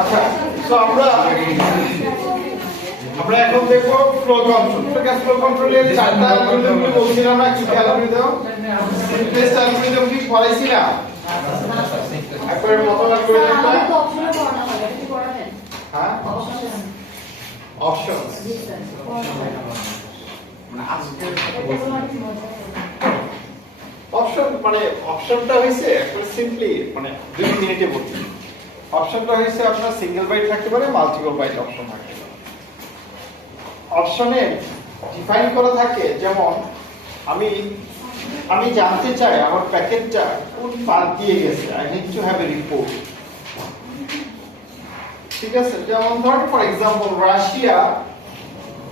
আচ্ছা, তো আমরা এখন দেখবো ফ্লো কন্ট্রোল। ঠিক আছে, ফ্লো কন্ট্রোলের চারটা অ্যালগরিদম গুলো বলছিলাম না, কি অ্যালগরিদম? সিম্পলেস্ট অ্যালগরিদম কি পড়াইছিলাম? একবার মতো অ্যালগরিদমটা আমাদের তো অপশনে পড়ানো হবে, কি পড়াবেন? হ্যাঁ, অপশন মানে আজকে অপশন মানে অপশনটা হইছে একবার সিম্পলি মানে 2 মিনিটে বলছি। অপশনটা হইছে আপনার সিঙ্গেল বাইট থাকতে পারে, মাল্টিপল বাইট অপশন থাকতে পারে। অপশনে ডিফাইন করা থাকে, যেমন আমি জানতে চাই আমার প্যাকেটটা কোন পাথ দিয়ে গেছে, I need to have a report. ঠিক আছে, যেমন ধরেন ফর এক্সাম্পল রাশিয়া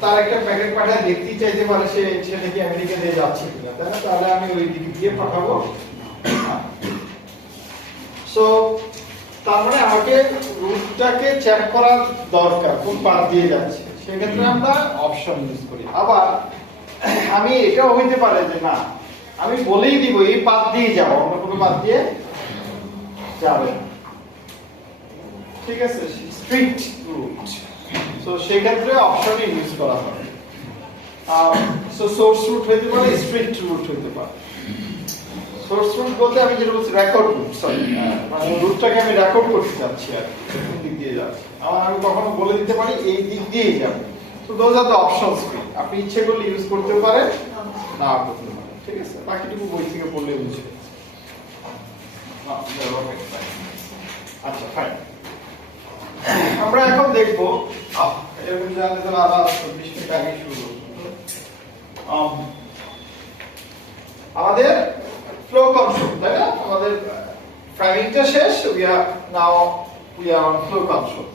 তার একটা প্যাকেট পাঠায়, দেখতে চাইতে পারে সেটা কি আমেরিকা দিয়ে যাচ্ছে কিনা, তাই না? তাহলে আমি ওই দিক দিয়ে পাঠাবো। সো তার মানে আমাকে রুটটাকে চেক করা দরকার, কোন পাথ দিয়ে যাচ্ছে, সেক্ষেত্রে আমরা অপশন ইউজ করি। আবার আমি এটাও হইতে পারে যে না, আমি বলেই দিব এই পাথ দিয়ে যাও, অন্য কোনো পাথ দিয়ে যাবে না। ঠিক আছে, স্ট্রিক্ট রুট। সো সেক্ষেত্রে অপশন ইউজ করা হয়। সো সোর্স রুট হইতে পারে, স্ট্রিক্ট রুট হইতে পারে। সোর্স রুট বলতে আমি যেটা বলছি রেকর্ড রুট, সরি, মানে রুটটাকে আমি রেকর্ড করতে চাচ্ছি আর কোন দিক দিয়ে যাচ্ছে। আমি কখনো বলে দিতে পারি এই দিক দিয়েই যাবে। So those are the options. আপনি ইচ্ছে করলে ইউজ করতে পারেন, না করতে পারেন। ঠিক আছে, বাকিটুকু বই থেকে পড়লে বুঝবে। আচ্ছা, ফাইন। আমরা এখন দেখবো এরকম জানতে তো আবার 20 মিনিট আগে শুরু আমাদের ফ্লো কন্ট্রোল, তাই না? আমাদের ফ্রেমিংটা শেষ, we are on flow control.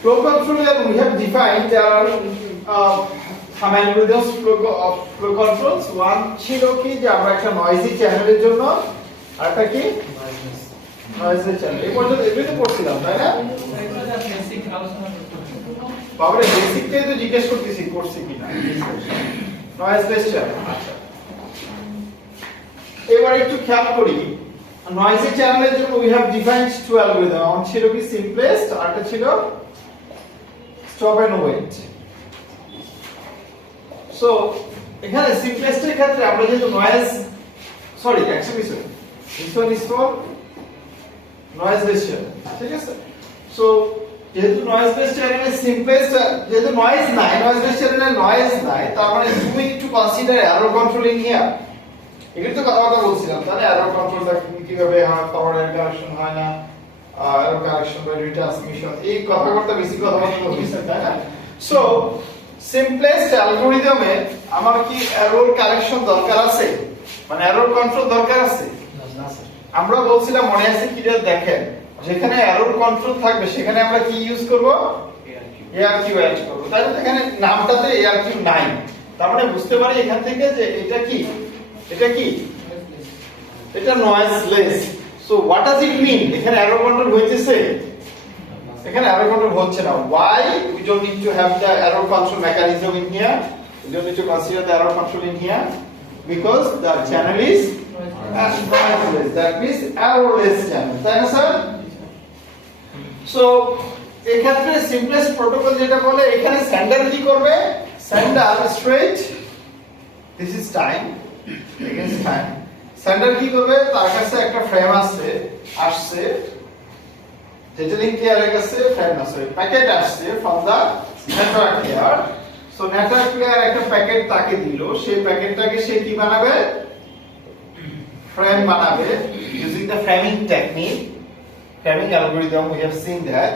Flow control we have defined there are some algorithms of flow controls. One ছিল কি যে আমরা একটা নয়েজি চ্যানেলের জন্য, আর একটা কি নয়েজি চ্যানেল। এই পর্যন্ত এগুলো তো পড়ছিলাম, তাই না? বাবারে বেসিকটাই তো জিজ্ঞেস করতেছি করছি কিনা। Noise base channel. আচ্ছা, এবার একটু খেয়াল করি, নয়েজি চ্যানেলের জন্য we have defined 2 algorithm. one ছিল কি simplest, আর একটা ছিল stop and wait. সো এখানে simplest এর ক্ষেত্রে আমরা যেহেতু noise, sorry actually sorry, this one is for noise based channel, ঠিক আছে? সো যেহেতু নয়েজ বেস চ্যানেলে সিম্পলেস্ট, যেহেতু নয়েজ নাই, নয়েজ বেস চ্যানেলে নয়েজ নাই, তার মানে you need to consider error controlling here. এগুলো তো কথা বলছিলাম, তাহলে এরর কন্ট্রোলটা কিভাবে হয়, ফরওয়ার্ড এরর কারেকশন হয় না, এরর কারেকশন বা রিট্রান্সমিশন, এই কথাবার্তা বেশি কথা বলতে হইছে, তাই না? সো সিম্পলেস্ট অ্যালগরিদমে আমার কি এরর কারেকশন দরকার আছে, মানে এরর কন্ট্রোল দরকার আছে? না স্যার। আমরা বলছিলাম মনে আছে কি, দেখেন যেখানে এরর কন্ট্রোল থাকবে সেখানে আমরা কি ইউজ করব? ARQ অ্যাড করব, তাই না? এখানে নামটাতে ARQ নাই, তার মানে বুঝতে পারি এখান থেকে যে এটা কি, এটা কি, এটা noiseless. So what does it mean? এখানে এরর কন্ট্রোল হইতেছে, এখানে এরর কন্ট্রোল হচ্ছে না। why we don't need to have the error control mechanism in here, we don't need to consider the error control in here because the channel is noiseless, that means errorless channel, তাই না sir? So এই ক্ষেত্রে simplest protocol যেটা বলে, এখানে sender কি করবে? Sender straight, this is time against time, sender কি করবে? তার কাছে একটা ফ্রেম আসছে যেটা লিংক লেয়ারের কাছে ফ্রেম আছে, প্যাকেট আসছে from the network layer. So network layer একটা প্যাকেট তাকে দিল, সেই প্যাকেটটাকে সে কি বানাবে? ফ্রেম বানাবে using the framing technique, framing algorithm, we have seen that.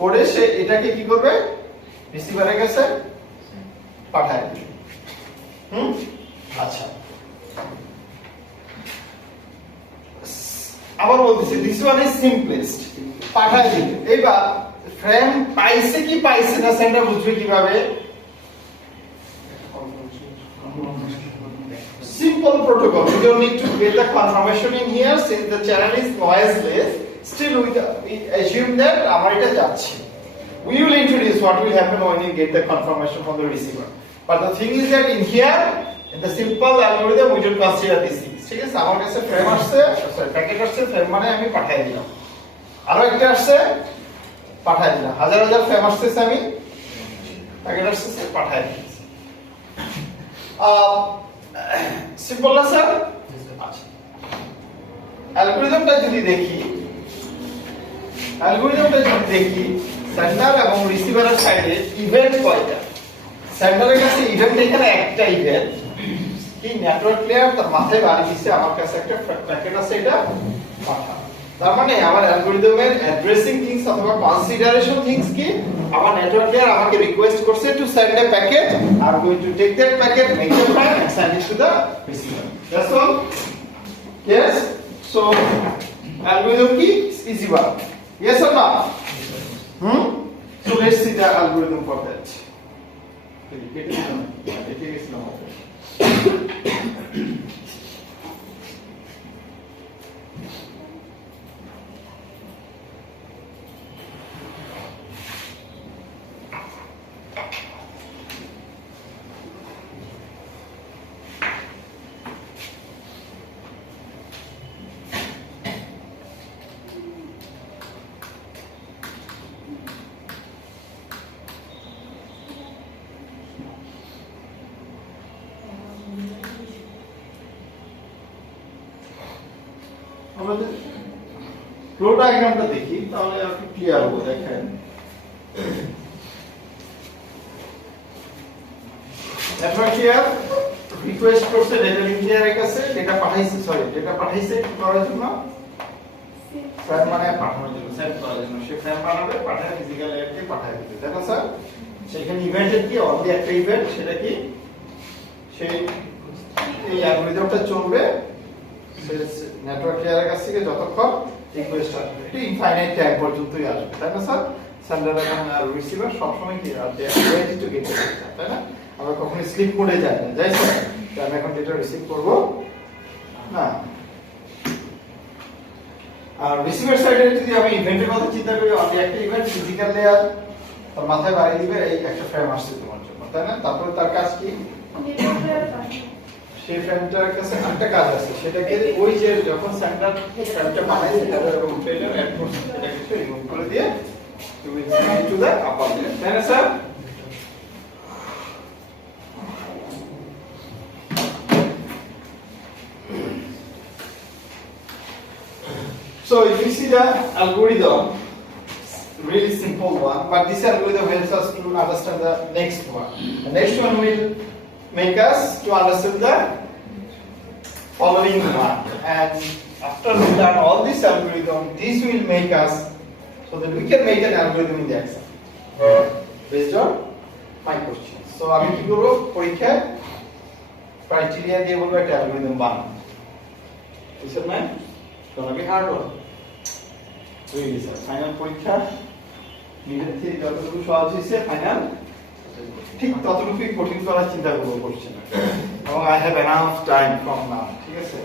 করে সে এটাকে কি করবে? রিসিভারের কাছে পাঠায় দিবে। আচ্ছা, আবার বলতেছি this one is simplest, পাঠায় দিবে। এবার ফ্রেম পাইছে কি পাইছে না সেন্ডার বুঝবে কিভাবে? Simple protocol, we don't need to get the confirmation in here since the channel is noiseless. Still we assume that আমার এটা যাচ্ছে। We will introduce what will happen when you get the confirmation from the receiver. but the thing is that in here in the simple algorithm we don't consider these things ঠিক আছে আমার কাছে frame আসছে sorry packet আসছে frame মানে আমি পাঠিয়ে দিলাম আরো একটা আসছে পাঠিয়ে দিলাম হাজার হাজার ফ্রেম আসছে আমি প্যাকেট আসছে পাঠিয়ে দিলাম সিম্পল না স্যার আচ্ছা অ্যালগরিদমটা যদি দেখি সেন্ডার এবং রিসিভারের সাইডে ইভেন্ট কয়টা সেন্ডারের কাছে ইভেন্ট এখানে একটা ইভেন্ট কি নেটওয়ার্ক লেয়ার তার মাথায় বাড়ি দিচ্ছে আমার কাছে একটা প্যাকেট আছে এটা পাঠা তার মানে আমার অ্যালগরিদমের অ্যাড্রেসিং থিংস অথবা কনসিডারেশন থিংস কি আমার নেটওয়ার্ক লেয়ার আমাকে রিকোয়েস্ট করছে to send a packet I am going to take that packet make the file and send it to the receiver that's all yes so algorithm key is easy one yes or no so let's see the algorithm for that আমাদের flow ডায়াগ্রামটা দেখি তাহলে আপনি clear হবে দেখেন network layer request করছে data link লেয়ারের কাছে data পাঠাইছে কি করার জন্য ফ্রেম মানে পাঠানোর জন্য সেট করার জন্য সে ফ্রেম বানাবে পাঠায় ফিজিক্যাল লেয়ারকে পাঠায় দিবে দেখো স্যার সেখানে ইভেন্টের কি অনলি একটা ইভেন্ট সেটা কি সেই এই অ্যালগরিদমটা চলবে নেটওয়ার্ক লেয়ারের কাছ থেকে যতক্ষণ রিকোয়েস্ট আসবে এটা ইনফাইনাইট টাইম পর্যন্তই আসবে তাই না স্যার সেন্ডার এবং রিসিভার সবসময় কি আর রেডি টু গেট তাই না আমরা কখনো স্লিপ মোডে যাই না যাই স্যার আমি এখন ডেটা রিসিভ করব না আর রিসিভার সাইডে যদি আমি ইভেন্টের কথা চিন্তা করি অনলি একটা ইভেন্ট ফিজিক্যাল লেয়ার তার মাথায় বাড়িয়ে দিবে এই একটা ফ্রেম আসছে তোমার জন্য তাই না তারপরে তার কাজ কি সেই ফ্রেমটার কাছে একটা কাজ আছে সেটাকে ওই যে যখন সেন্টার ফ্রেমটা বানাইছে হেডার এবং টেইলার অ্যাড করছে সেটাকে রিমুভ করে দিয়ে তুমি send to the upper layer তাই না sir So if you see the algorithm, really simple one, but this algorithm helps us to understand the next one. The next one will make us to understand the following one, and after we learn all this algorithm, this will make us so that we can make an algorithm in the exam based on my question. So আমি কি করব পরীক্ষায় criteria দিয়ে বলবো একটা algorithm বানাও বুঝছেন না gonna be hard one really sir final পরীক্ষা নিজের থেকে যতটুকু সহজ হয়েছে ফাইনাল ঠিক ততটুকুই কঠিন করার চিন্তা করবো করছি না এবং I have enough time from now ঠিক আছে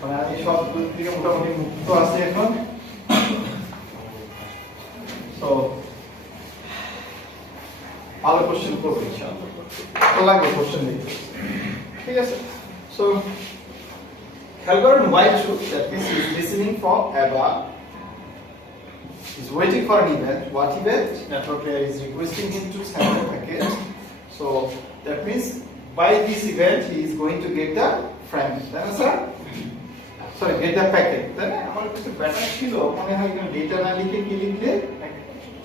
মানে আমি সব দিক থেকে মোটামুটি মুক্ত আছি এখন সো ভালো কোশ্চেন করবো ইনশাআল্লাহ ভালো লাগবে কোশ্চেন দেখতে ঠিক আছে so algorithm while true that means he is listening for above is waiting for an event what event network layer is requesting him to send a packet so that means by this event he is going to get the frame then sir sorry get the packet then আমার কিছু pattern ছিল মনে হয় কোন data না লিখে কি লিখলে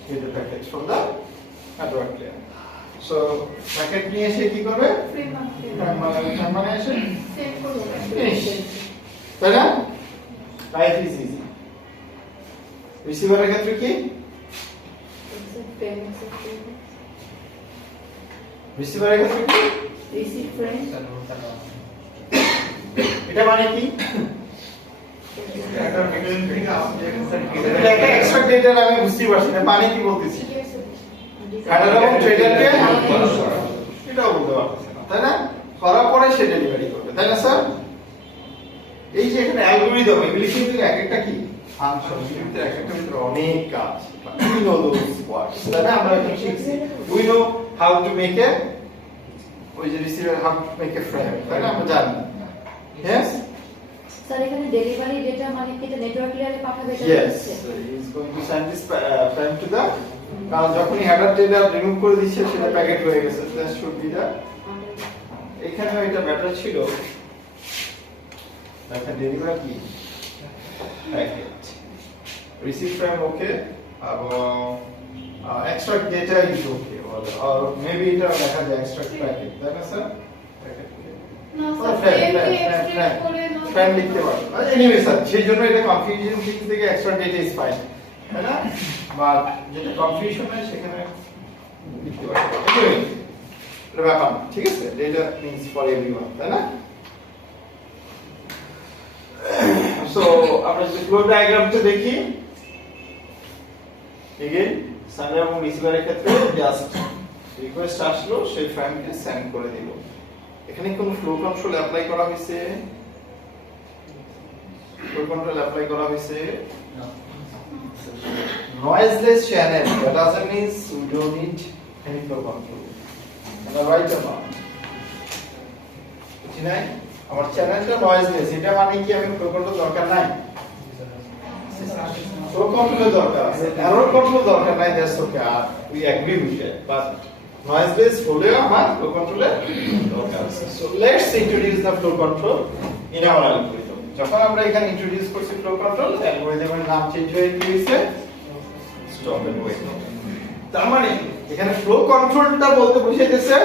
get the packet from the network layer so packet নিয়ে এসে কি করবে ফ্রেম মানে এসে সেভ করবে তাই না লাইফ ইজ ইজি রিসিভারের ক্ষেত্রে কি রিসিভারের ক্ষেত্রে কি রিসিভ ফ্রেম এটা মানে কি এটা একটা এক্সট্রা ডেটা আমি বুঝতে পারছি না মানে কি বলতেছি কাটার এবং ট্রেডারকে এটাও বলতে পারছি না তাই না করার পরে সে ডেলিভারি করবে তাই না স্যার এই যে এখানে অ্যালগরিদম এগুলি কিন্তু এক একটা কি ফাংশন কিন্তু এক একটা ভিতরে অনেক কাজ we know those words তাই না আমরা এখন শিখছি we know how to make a ওই যে receiver hub make A frame, তাই না? আমরা জানি। Yes? স্যার এখানে ডেলিভারি ডেটা মানে কি এটা নেটওয়ার্ক লেয়ারে পাঠাবে এটা Yes. হচ্ছে? So he is going to send this frame to the, কারণ যখনই হেডার ডেটা রিমুভ করে দিচ্ছে সেটা প্যাকেট হয়ে গেছে। That should be the, এখানে এটা ব্যাটার ছিল। দেখেন ডেলিভারি কি? প্যাকেট। রিসিভ ফ্রেম ওকে, এবং extract data is okay, or maybe এটা লেখা যায় extract packet, তাই না স্যার? প্যাকেট না Oh, sir frame, ফ্রেমকে frame, extract frame, করে না ফ্রেম লিখতে পারো। এনিওয়ে স্যার, সেই জন্য এটা কনফিউশন দিক থেকে extract data is fine, তাই না? বাট যেটা কনফিউশন হয় সেখানে লিখতে পারো। এনিওয়ে এটা ব্যাপার না, ঠিক আছে? ডেটা মিন্স ফর এভরিওয়ান, তাই না? সো আমরা যদি ফ্লো ডায়াগ্রামটা দেখি, এগেইন সার্ভার এবং রিসিভারের ক্ষেত্রে জাস্ট রিকোয়েস্ট আসলো, সেই ফ্রেমকে সেন্ড করে দিল। এখানে কোন ফ্লো কন্ট্রোল অ্যাপ্লাই করা হয়েছে? ফ্লো কন্ট্রোল অ্যাপ্লাই করা হয়েছে? noiseless channel, that doesn't mean we don't need any flow control. Am I right or not? বুঝি নাই? আমার চ্যানেলটা noiseless, এটা মানে কি আমি ফ্লো কন্ট্রোল দরকার নাই? ফ্লো কন্ট্রোল দরকার আছে, এরর কন্ট্রোল দরকার নাই, that's okay, we agree with that, but noiseless হলেও আমার ফ্লো কন্ট্রোলের দরকার আছে। So let's introduce the flow control in our algorithm. যখন আমরা এখানে ইন্ট্রোডিউস করছি ফ্লো কন্ট্রোল, অ্যালগরিদমের নাম চেঞ্জ হয়ে গিয়েছে স্টপ এন্ড ওয়েট। তার মানে এখানে ফ্লো কন্ট্রোলটা বলতে বুঝাইতেছে,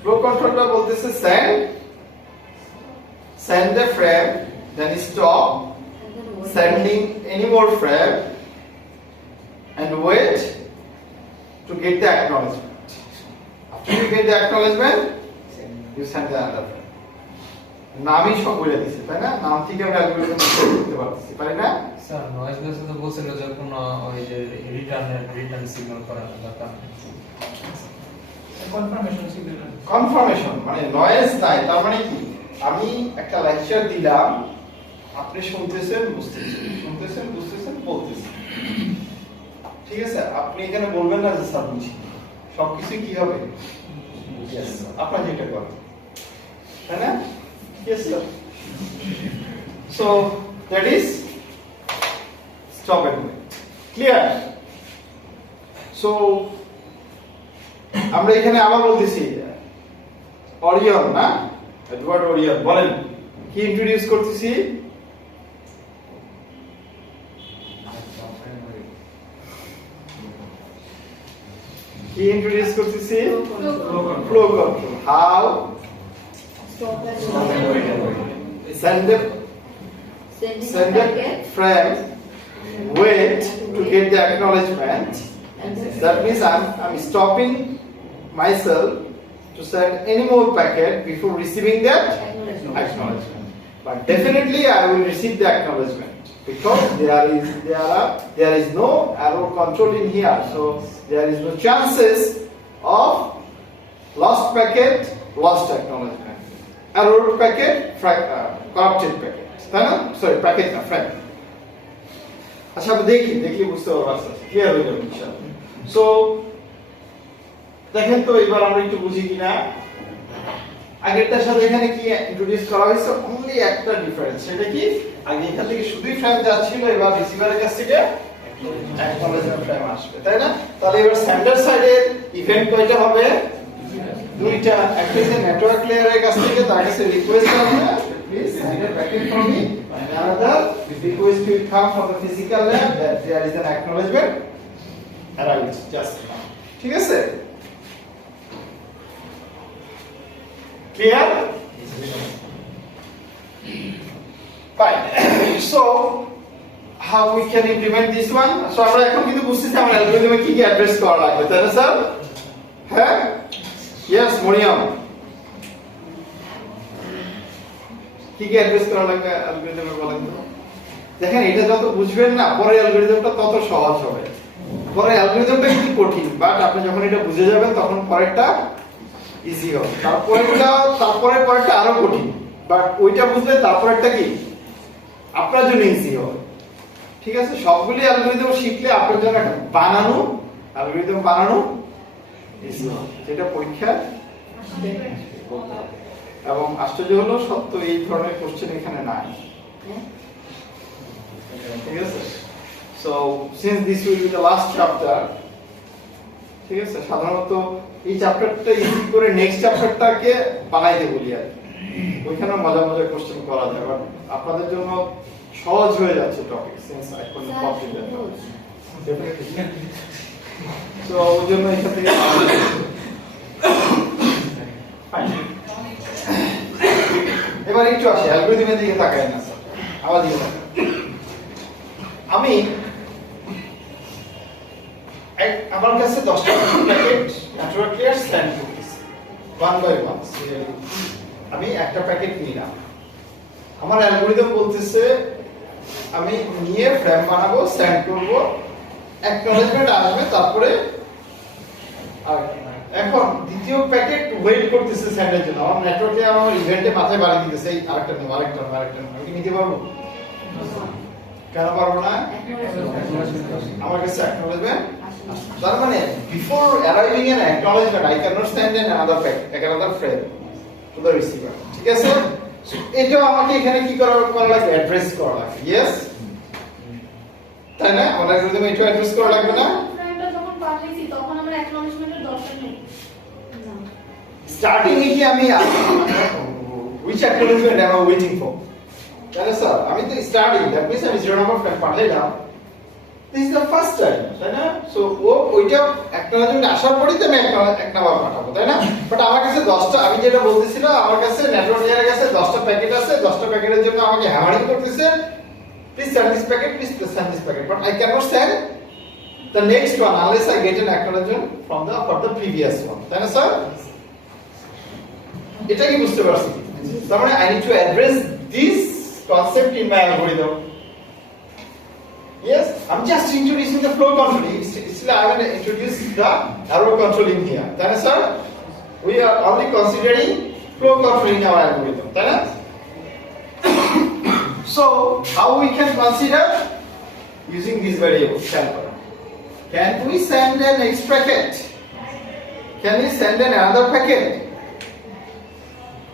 ফ্লো কন্ট্রোলটা বলতেছে send the frame, then stop sending any more frame and wait to get the acknowledgement. After you get the acknowledgement, you send the another frame. নামই সব বলে দিছে, তাই না? নাম থেকে আমরা অ্যালগরিদম করতে পারতেছি, তাই না? স্যার নয়েজলেস তো বলছিল যখন ওই যে রিটার্ন সিগন্যাল করা দরকার কনফার্মেশন মানে নয়েজ নাই, তার মানে কি? আমি একটা লেকচার দিলাম, আপনি শুনতেছেন, বুঝতেছেন, বলতেছেন, ঠিক আছে? আপনি এখানে বলবেন না যে স্যার বুঝি, সবকিছু কি হবে? ইয়েস, আপনার যেটা করেন, তাই না? Yes sir. So that is stop and wait. Clear? So আমরা এখানে আবার বলতেছি অরিয়ন, না? এডওয়ার্ড অরিয়ন বলেন কি ইন্ট্রোডিউস করতেছি? কি ইন্ট্রোডিউস করতেছি? Flow control. How? Stop and Send the frame, wait to get the acknowledgement. That means I'm stopping myself to send any more packet before receiving that acknowledgement. But definitely I will receive the acknowledgement because there is no error control in here, so there is no chances of lost packet, lost acknowledgement. Error packet, corrupted packet, তাই না? Sorry, packet না, frame. আচ্ছা আমরা দেখি বুঝতে পারবো, আস্তে আস্তে ক্লিয়ার হয়ে যাবে ইনশাআল্লাহ। সো দেখেন তো এবার আমরা একটু বুঝি কিনা। আগেরটার সাথে এখানে কি ইন্ট্রোডিউস করা হয়েছে? অনলি একটা ডিফারেন্স, সেটা কি? আগে এখান থেকে শুধুই ফ্রেম যাচ্ছিল, এবার রিসিভারের কাছ থেকে অ্যাকনলেজমেন্ট ফ্রেম আসবে, তাই না? তাহলে এবার সেন্ডার সাইডের ইভেন্ট কয়টা হবে? দুইটা। একটা যে নেটওয়ার্ক লেয়ারের কাছ থেকে তার কাছে রিকোয়েস্ট আসবে, please send a packet from me, and another request will come from the physical layer that there is an acknowledgement arrived just now. ঠিক আছে? Clear? Fine. So how we can implement this one? So আমরা এখন কিন্তু বুঝতেছি আমরা অ্যালগরিদমে কি address করা লাগবে, তাই না স্যার? হ্যাঁ? Yes, মরিয়ম। কি অ্যাড্রেস করা লাগবে অ্যালগরিদমে বলেন তো? দেখেন এটা যত বুঝবেন না, পরে অ্যালগরিদমটা তত সহজ হবে। পরে অ্যালগরিদমটা একটু কঠিন, বাট আপনি যখন এটা বুঝে যাবেন তখন পরেরটা ইজি হবে। তারপরের পরেরটা আরো কঠিন, বাট ওইটা বুঝলে তারপরেরটা কি আপনার জন্য ইজি হবে। ঠিক আছে? সবগুলি অ্যালগরিদম শিখলে আপনার জন্য একটা অ্যালগরিদম বানানো ইজি হবে, যেটা পরীক্ষা বলতে হবে। এবং আশ্চর্য হলো সত্য এই ধরনের কোশ্চেন এখানে নাই। হ্যাঁ ঠিক আছে, so since this will be the last chapter, ঠিক আছে, সাধারণত এই চ্যাপ্টারটা ইজি করে নেক্সট চ্যাপ্টারটাকে বানাইতে বলি আর ওইখানে মজা মজা কোশ্চেন করা যায়, বাট আপনাদের জন্য সহজ হয়ে যাচ্ছে topic since I could complete that. So ওই জন্য এখান থেকে এবার একটু আসি অ্যালগরিদমের দিকে তাকাই না স্যার, আবার দিকে তাকাই। আমি আমার কাছে 10টা প্যাকেট নেটওয়ার্ক লেয়ার সেন্ড করতেছি 1 বাই 1 সিরিয়ালি। আমি একটা প্যাকেট নিলাম, আমার অ্যালগরিদম বলতেছে আমি নিয়ে ফ্রেম বানাবো, সেন্ড করব, অ্যাকনলেজমেন্ট আসবে, তারপরে আর এখন দ্বিতীয় প্যাকেট ওয়েট করতেছে সেন্ডের জন্য। আমার নেটওয়ার্কে আমার ইভেন্টে মাথায় বাড়ি দিতেছে এই আরেকটা নেব, আরেকটা আমি কি নিতে পারবো? কেন পারবো না? আমার কাছে অ্যাকনলেজমেন্ট, তার মানে before arriving N acknowledgement I can not send N another packet, another frame two the receiver. ঠিক আছে, এটা আমাকে এখানে কি করা লাগবে? অ্যাড্রেস করা লাগবে। ইয়েস, তাই না? আমরা যদি এটা অ্যাড্রেস করা লাগবে না? ফ্রেমটা যখন পাঠাইছি তখন আমরা অ্যাকনলেজমেন্টের দরকার নেই। স্টার্টিং এ কি আমি which acknowledgement am I waiting for? তাহলে স্যার আমি তো স্টার্টিং, দ্যাট মিন্স আমি 0 নাম্বার ফ্রেম পাঠাইলাম, this is the first time, তাই না? সো ও ওইটা অ্যাকনলেজমেন্ট আসার পরেই তো আমি এক নাম্বার পাঠাবো, তাই না? বাট আমার কাছে 10টা, আমি যেটা বলতেছিলাম আমার কাছে নেটওয়ার্ক লেয়ারের কাছে 10টা প্যাকেট আছে, 10টা প্যাকেটের জন্য আমাকে হ্যামারিং করতেছে, please send this packet, please send this packet, but I cannot send the next one unless I get an acknowledgement from the previous one, তাই না স্যার? এটা কি বুঝতে পারছি? তার মানে I need to address this concept in my algorithm. Yes, I'm just introducing the flow control. Still I haven't introduced the error control in here. তাই না sir? We are only considering flow control in our algorithm, তাই না? So, how we can consider using this variable sample? Can we send the next packet? Can we send another packet?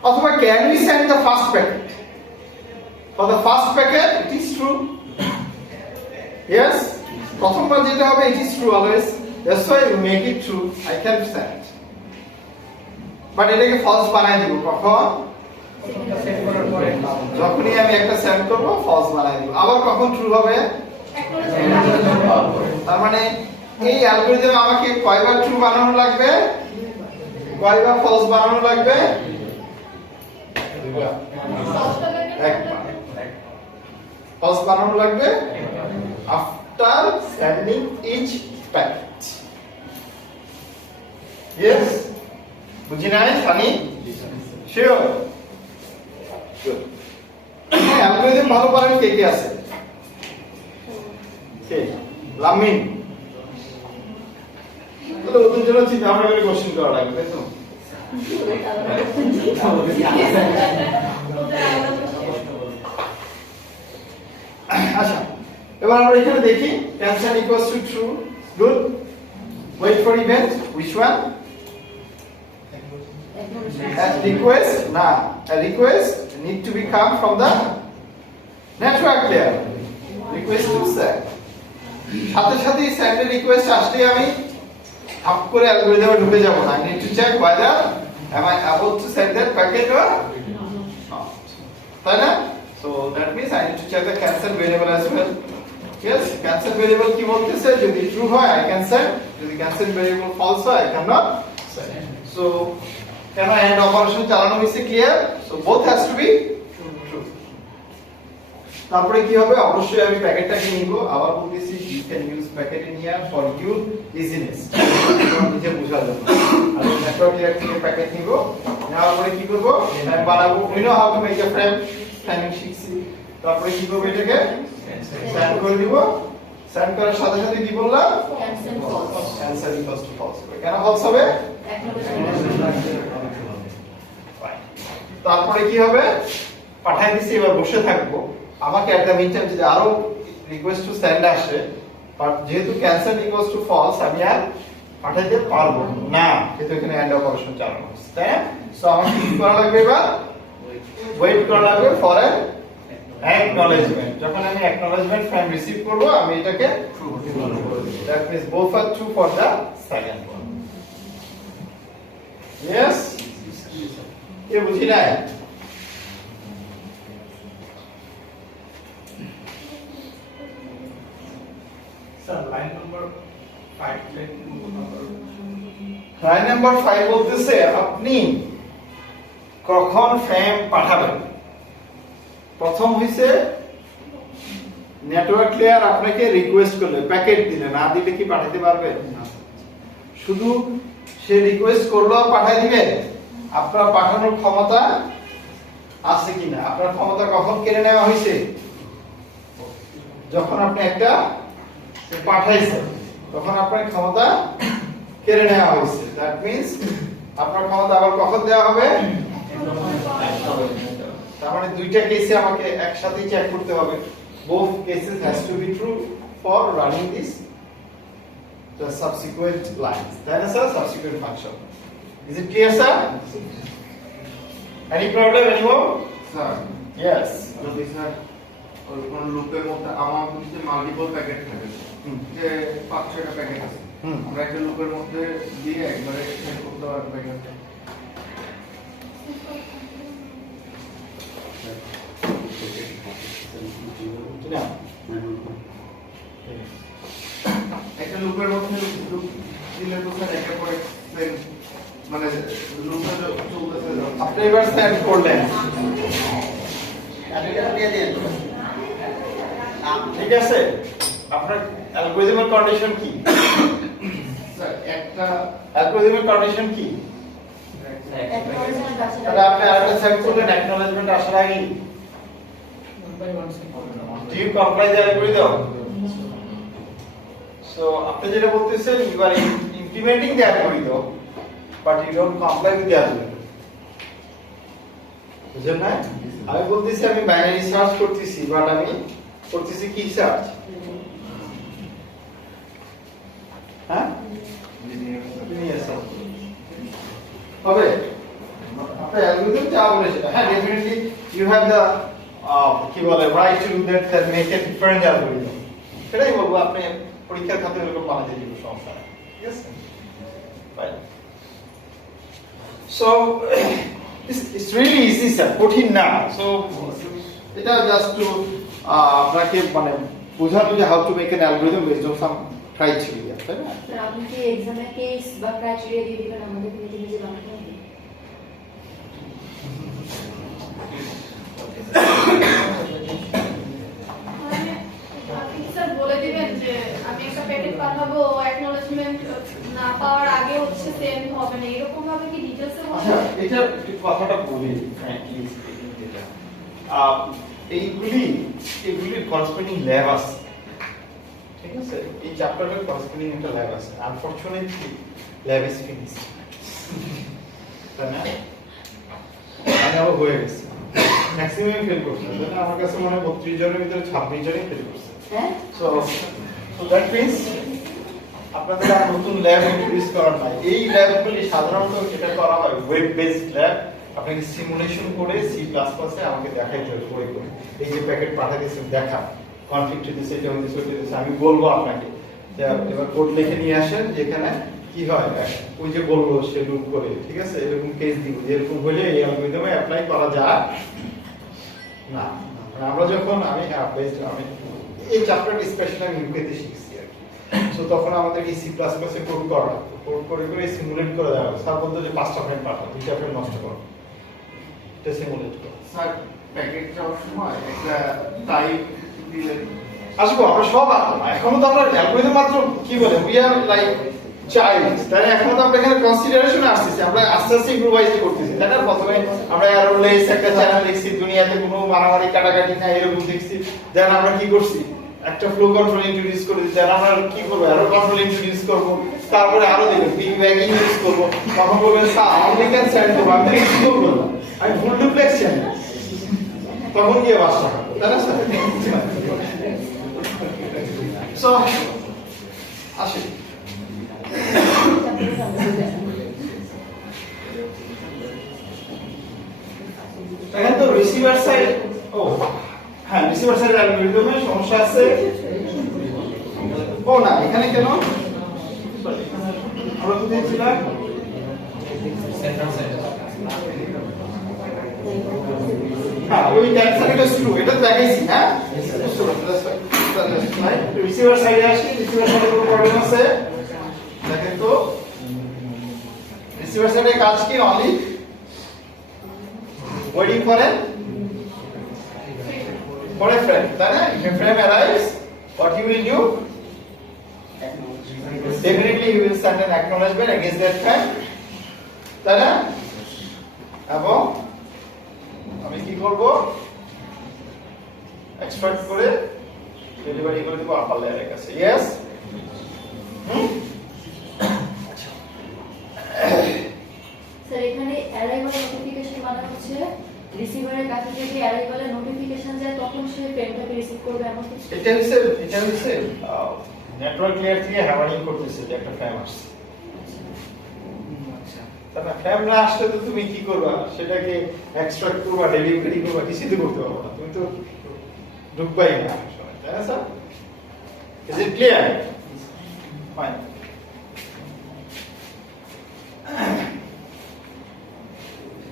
Or can we send the first packet? For the first packet, it is true. Yes? প্রথমবার যেটা হবে it is true always. That's why we make it true. I can send. But এটাকে false বানাই দিব কখন? যখনই আমি একটা সেন্ড করব ফলস বানাই দিব। আবার কখন ট্রু হবে? তার মানে এই অ্যালগরিদম আমাকে কয়বার ট্রু বানানো লাগবে, কয়বার ফলস বানানো লাগবে? একবার ফলস বানানো লাগবে after sending each packet. Yes, বুঝি নাই সানি? শিওর? অ্যালগরিদম ভালো পারেন কে কে আছে? কে? লামিন? তাহলে ওদের জন্য চিন্তা ভাবনা করে কোশ্চেন করা লাগবে, তাই তো? আচ্ছা, এবার আমরা এখানে দেখি cancel equals to true. Good, wait for event, which one? A request, a request need to be come from the network layer. Request to send. সাথে সাথে send a request আসলে আমি আপ করে অ্যালগরিদমে ঢুকে যাব না। I need to check whether am I able to send that packet or not. তাই না? So that means I need to check the cancel variable as well. Yes, cancel variable কি বলতেছে? যদি true হয় I can send, যদি cancel variable false হয় I cannot send. So কেন and operation চালানো হয়েছে clear? So both has to be true. তারপরে কি হবে? অবশ্যই আমি প্যাকেটটাকে নিব, আবার বলতেছি you can use packet in here for your easiness, তোমার নিজে বোঝার জন্য। আমি নেটওয়ার্ক লেয়ার থেকে প্যাকেট নিব, নেওয়ার পরে কি করব? ফ্রেম বানাবো। We know how to make A frame, framing শিখছি। তারপরে কি করব? এটাকে সেন্ড করে দিব। সেন্ড করার সাথে সাথে কি বললাম? Cancel false. Answer equals to false. কেন ফলস হবে? তারপরে কি হবে? পাঠাই দিছি, এবার বসে থাকবো। আমাকে একটা মিনিটাইম যদি আরো রিকোয়েস্ট টু সেন্ড আসে, বাট যেহেতু ক্যান্সেল ইকুয়ালস টু ফলস আমি আর পাঠাইতে পারবো না, কিন্তু এখানে এন্ড অপারেশন চালানো হচ্ছে, তাই না? সো আমাকে কি করা লাগবে, এবার ওয়েট করা লাগবে ফর এ acknowledgement। যখন আমি acknowledgement ফ্রম রিসিভ করব, আমি এটাকে ট্রু বলবো। That means both are true for the second one. Yes? কে বুঝি না? Sir line number 5 line number line number 5 বলতেছে আপনি কখন ফ্রেম পাঠাবেন। প্রথম হইছে নেটওয়ার্ক লেয়ার আপনাকে রিকোয়েস্ট করলে, প্যাকেট দিলে, না দিলে কি পাঠাতে পারবে না। শুধু সে রিকোয়েস্ট করলো আর পাঠিয়ে দিবে, আপনার পাঠানোর ক্ষমতা আছে কিনা। আপনার ক্ষমতা কখন কেড়ে নেওয়া হয়েছে, যখন আপনি একটা পাঠাইছেন তখন আপনার ক্ষমতা কেড়ে নেওয়া হয়েছে। দ্যাট মিন্স আপনার ক্ষমতা আবার কখন দেওয়া হবে, তার মানে দুইটা কেসে আমাকে একসাথে চেক করতে হবে। both cases has to be true for running this the subsequent lines, that is a subsequent function. Is it clear, sir? Any problem anyone? Sir Yes. যদি স্যার ওই কোন লুপের মধ্যে আমার হচ্ছে মাল্টিপল প্যাকেট থাকে, যে 5-6টা প্যাকেট আছে, আমরা একটা লুপের মধ্যে দিয়ে একবারে সেট করতে পারবো প্যাকেটটা। না, একটা লুপের মধ্যে লুপ দিলে তো স্যার একটা পরে মানে লুপটা চলতেছে। আপনি এবার সেট করলেন, ঠিক আছে? আপনার অ্যালগরিদমের কন্ডিশন কি? স্যার একটা অ্যালগরিদমের কন্ডিশন কি? acknowledgement আছে তাহলে আপনি আরেকটা সেট করলেন অ্যাকনলেজমেন্ট আসার আগে। Do you comply the algorithm? So আপনি যেটা বলতেছেন, you are implementing the algorithm but you don't comply with the algorithm. বুঝলেন না? আমি বলতেছি আমি বাইনারি সার্চ করতেছি, বাট আমি করতেছি কি সার্চ? হ্যাঁ, লিনিয়ার সার্চ হবে। আপনার অ্যালগরিদম যা বলে সেটা, হ্যাঁ ডেফিনেটলি ইউ হ্যাভ দ্য কি বলে right to do that, that make it different algorithm. সেটাই বলবো, আপনি পরীক্ষার খাতে এরকম বানাতে দিব, সমস্যা নেই, ঠিক আছে? Right. So it's really easy sir, কঠিন না। So এটা জাস্ট টু আপনাকে মানে বোঝানো যে how to make an algorithm based on some criteria, তাই না? স্যার আপনি কি এক্সামের কেস বা ক্রাইটেরিয়া দিয়ে দিবেন আমাদের নিজে নিজে বানাতে হবে? মানে আপনি স্যার বলে দিবেন যে আমি একটা প্যাকেট পাঠাবো, অ্যাকনলেজমেন্ট না পাওয়ার আগে হচ্ছে সেন্ড হবে না, এরকম ভাবে কি ডিটেইলসে আচ্ছা, বলবেন? এটা একটু কথাটা বলি ফ্র্যাঙ্কলি স্পিকিং, যেটা এইগুলির করেসপন্ডিং ল্যাব আছে, ঠিক আছে? এই চ্যাপ্টারের করেসপন্ডিং একটা ল্যাব আছে। আনফরচুনেটলি ল্যাব ইজ ফিনিশড, তাই না? আমি আবার হয়ে গেছে, ম্যাক্সিমাম ফেল করছে, তাই না? আমার কাছে মনে হয় 32 জনের ভিতরে 26 জনই ফেল করছে। হ্যাঁ, সো দ্যাট মিন্স আপনাদের আর নতুন ল্যাব ইন্ট্রোডিউস করা নাই। এই ল্যাবগুলি সাধারণত যেটা করা হয় ওয়েব বেসড ল্যাব, আপনাকে সিমুলেশন করে C++ এ আমাকে দেখাইতে হবে করে করে, এই যে প্যাকেট পাঠাতেছেন দেখা কনফ্লিক্ট দিছে, এটা হইতেছে, ওইটা হইতেছে, আমি বলবো আপনাকে যে এবার কোড লিখে নিয়ে আসেন, যেখানে কি হয় ওই যে বলবো সে লুপ করে, ঠিক আছে? এরকম কেস দিব, এরকম হলে এই অ্যালগরিদমে অ্যাপ্লাই করা যায় না। আমরা যখন আমি এই চ্যাপ্টারটা স্পেশালি আমি ইউকেতে শিখছি আর কি। সো তখন আমাদেরকে C++ এ কোড করা লাগতো, কোড করে করে সিমুলেট করে দেওয়া হতো। স্যার বলতো যে 5টা ফ্রেম পাঠাও, 2টা ফ্রেম নষ্ট করো, এটা সিমুলেট করো। স্যার প্যাকেট যাওয়ার সময় একটা টাইপ দিলে আসবো আমরা সব আসবো, এখনো তো আমরা অ্যালগরিদম মাত্র কি বলে উই আর লাইক চাইল্ড, তাই না? এখনো তো আমরা এখানে কনসিডারেশনে আসতেছি, আমরা আস্তে আস্তে ইম্প্রোভাইজ করতেছি, তাই না? প্রথমে আমরা এরোলেস একটা চ্যানেল দেখছি, দুনিয়াতে কোনো মারামারি কাটাকাটি না এরকম দেখছি, দেন আমরা কি করছি, একটা ফ্লো কন্ট্রোল ইন্ট্রোডিউস করে দিই, দেন আমরা কি করবো, এরো কন্ট্রোল ইন্ট্রোডিউস করবো, তারপরে আরো দেখবেন পিগব্যাকিং ইউজ করবো, তখন বলবেন স্যার আমি কেন সেন্ড করবো, আমি কি করবো না, আমি ফুল ডুপ্লেক্স চ্যানেল, তখন গিয়ে বাসা তাই না স্যার? সো আসি আমরা বুঝে আসি। দেখেন তো রিসিভার সাইড, ও হ্যাঁ রিসিভার সাইড অ্যালগরিদমে সমস্যা আছে। ও না এখানে কেন আমরা কোথায় ছিলাম? সেন্টার সাইডে হ্যাঁ ওই ক্যান্সার এটা স্ক্রু এটা তো দেখাইছি। হ্যাঁ রিসিভার সাইডে আসি। রিসিভার সাইডে কোনো প্রবলেম আছে? দেখেন তো রিসিভার সাইডে কাজ কি? Only waiting for a frame, তাই না? If a frame arrives, what you will do? Definitely you will send an acknowledgement against that frame, তাই না? এবং আমি কি করব? এক্সট্রাক্ট করে ডেলিভারি করে দেব আপার লেয়ারের কাছে। ইয়েস? স্যার এখানে অ্যারাইভাল নোটিফিকেশন মানে হচ্ছে রিসিভারের কাছে যদি অ্যারাইভালের নোটিফিকেশন যায় তখন সে ফ্রেমটাকে রিসিভ করবে এমন কিছু? এটা হচ্ছে নেটওয়ার্ক লেয়ার থেকে হ্যামারিং করতেছে যে একটা ফ্রেম আসছে। তাহলে ফ্রেম না আসলে তো তুমি কি করবা? সেটাকে এক্সট্রাক্ট করবা, ডেলিভারি করবা, কিছুই তো করতে পারবে না। তুমি তো ঢুকবাই না, তাই না sir? Is it clear? Fine.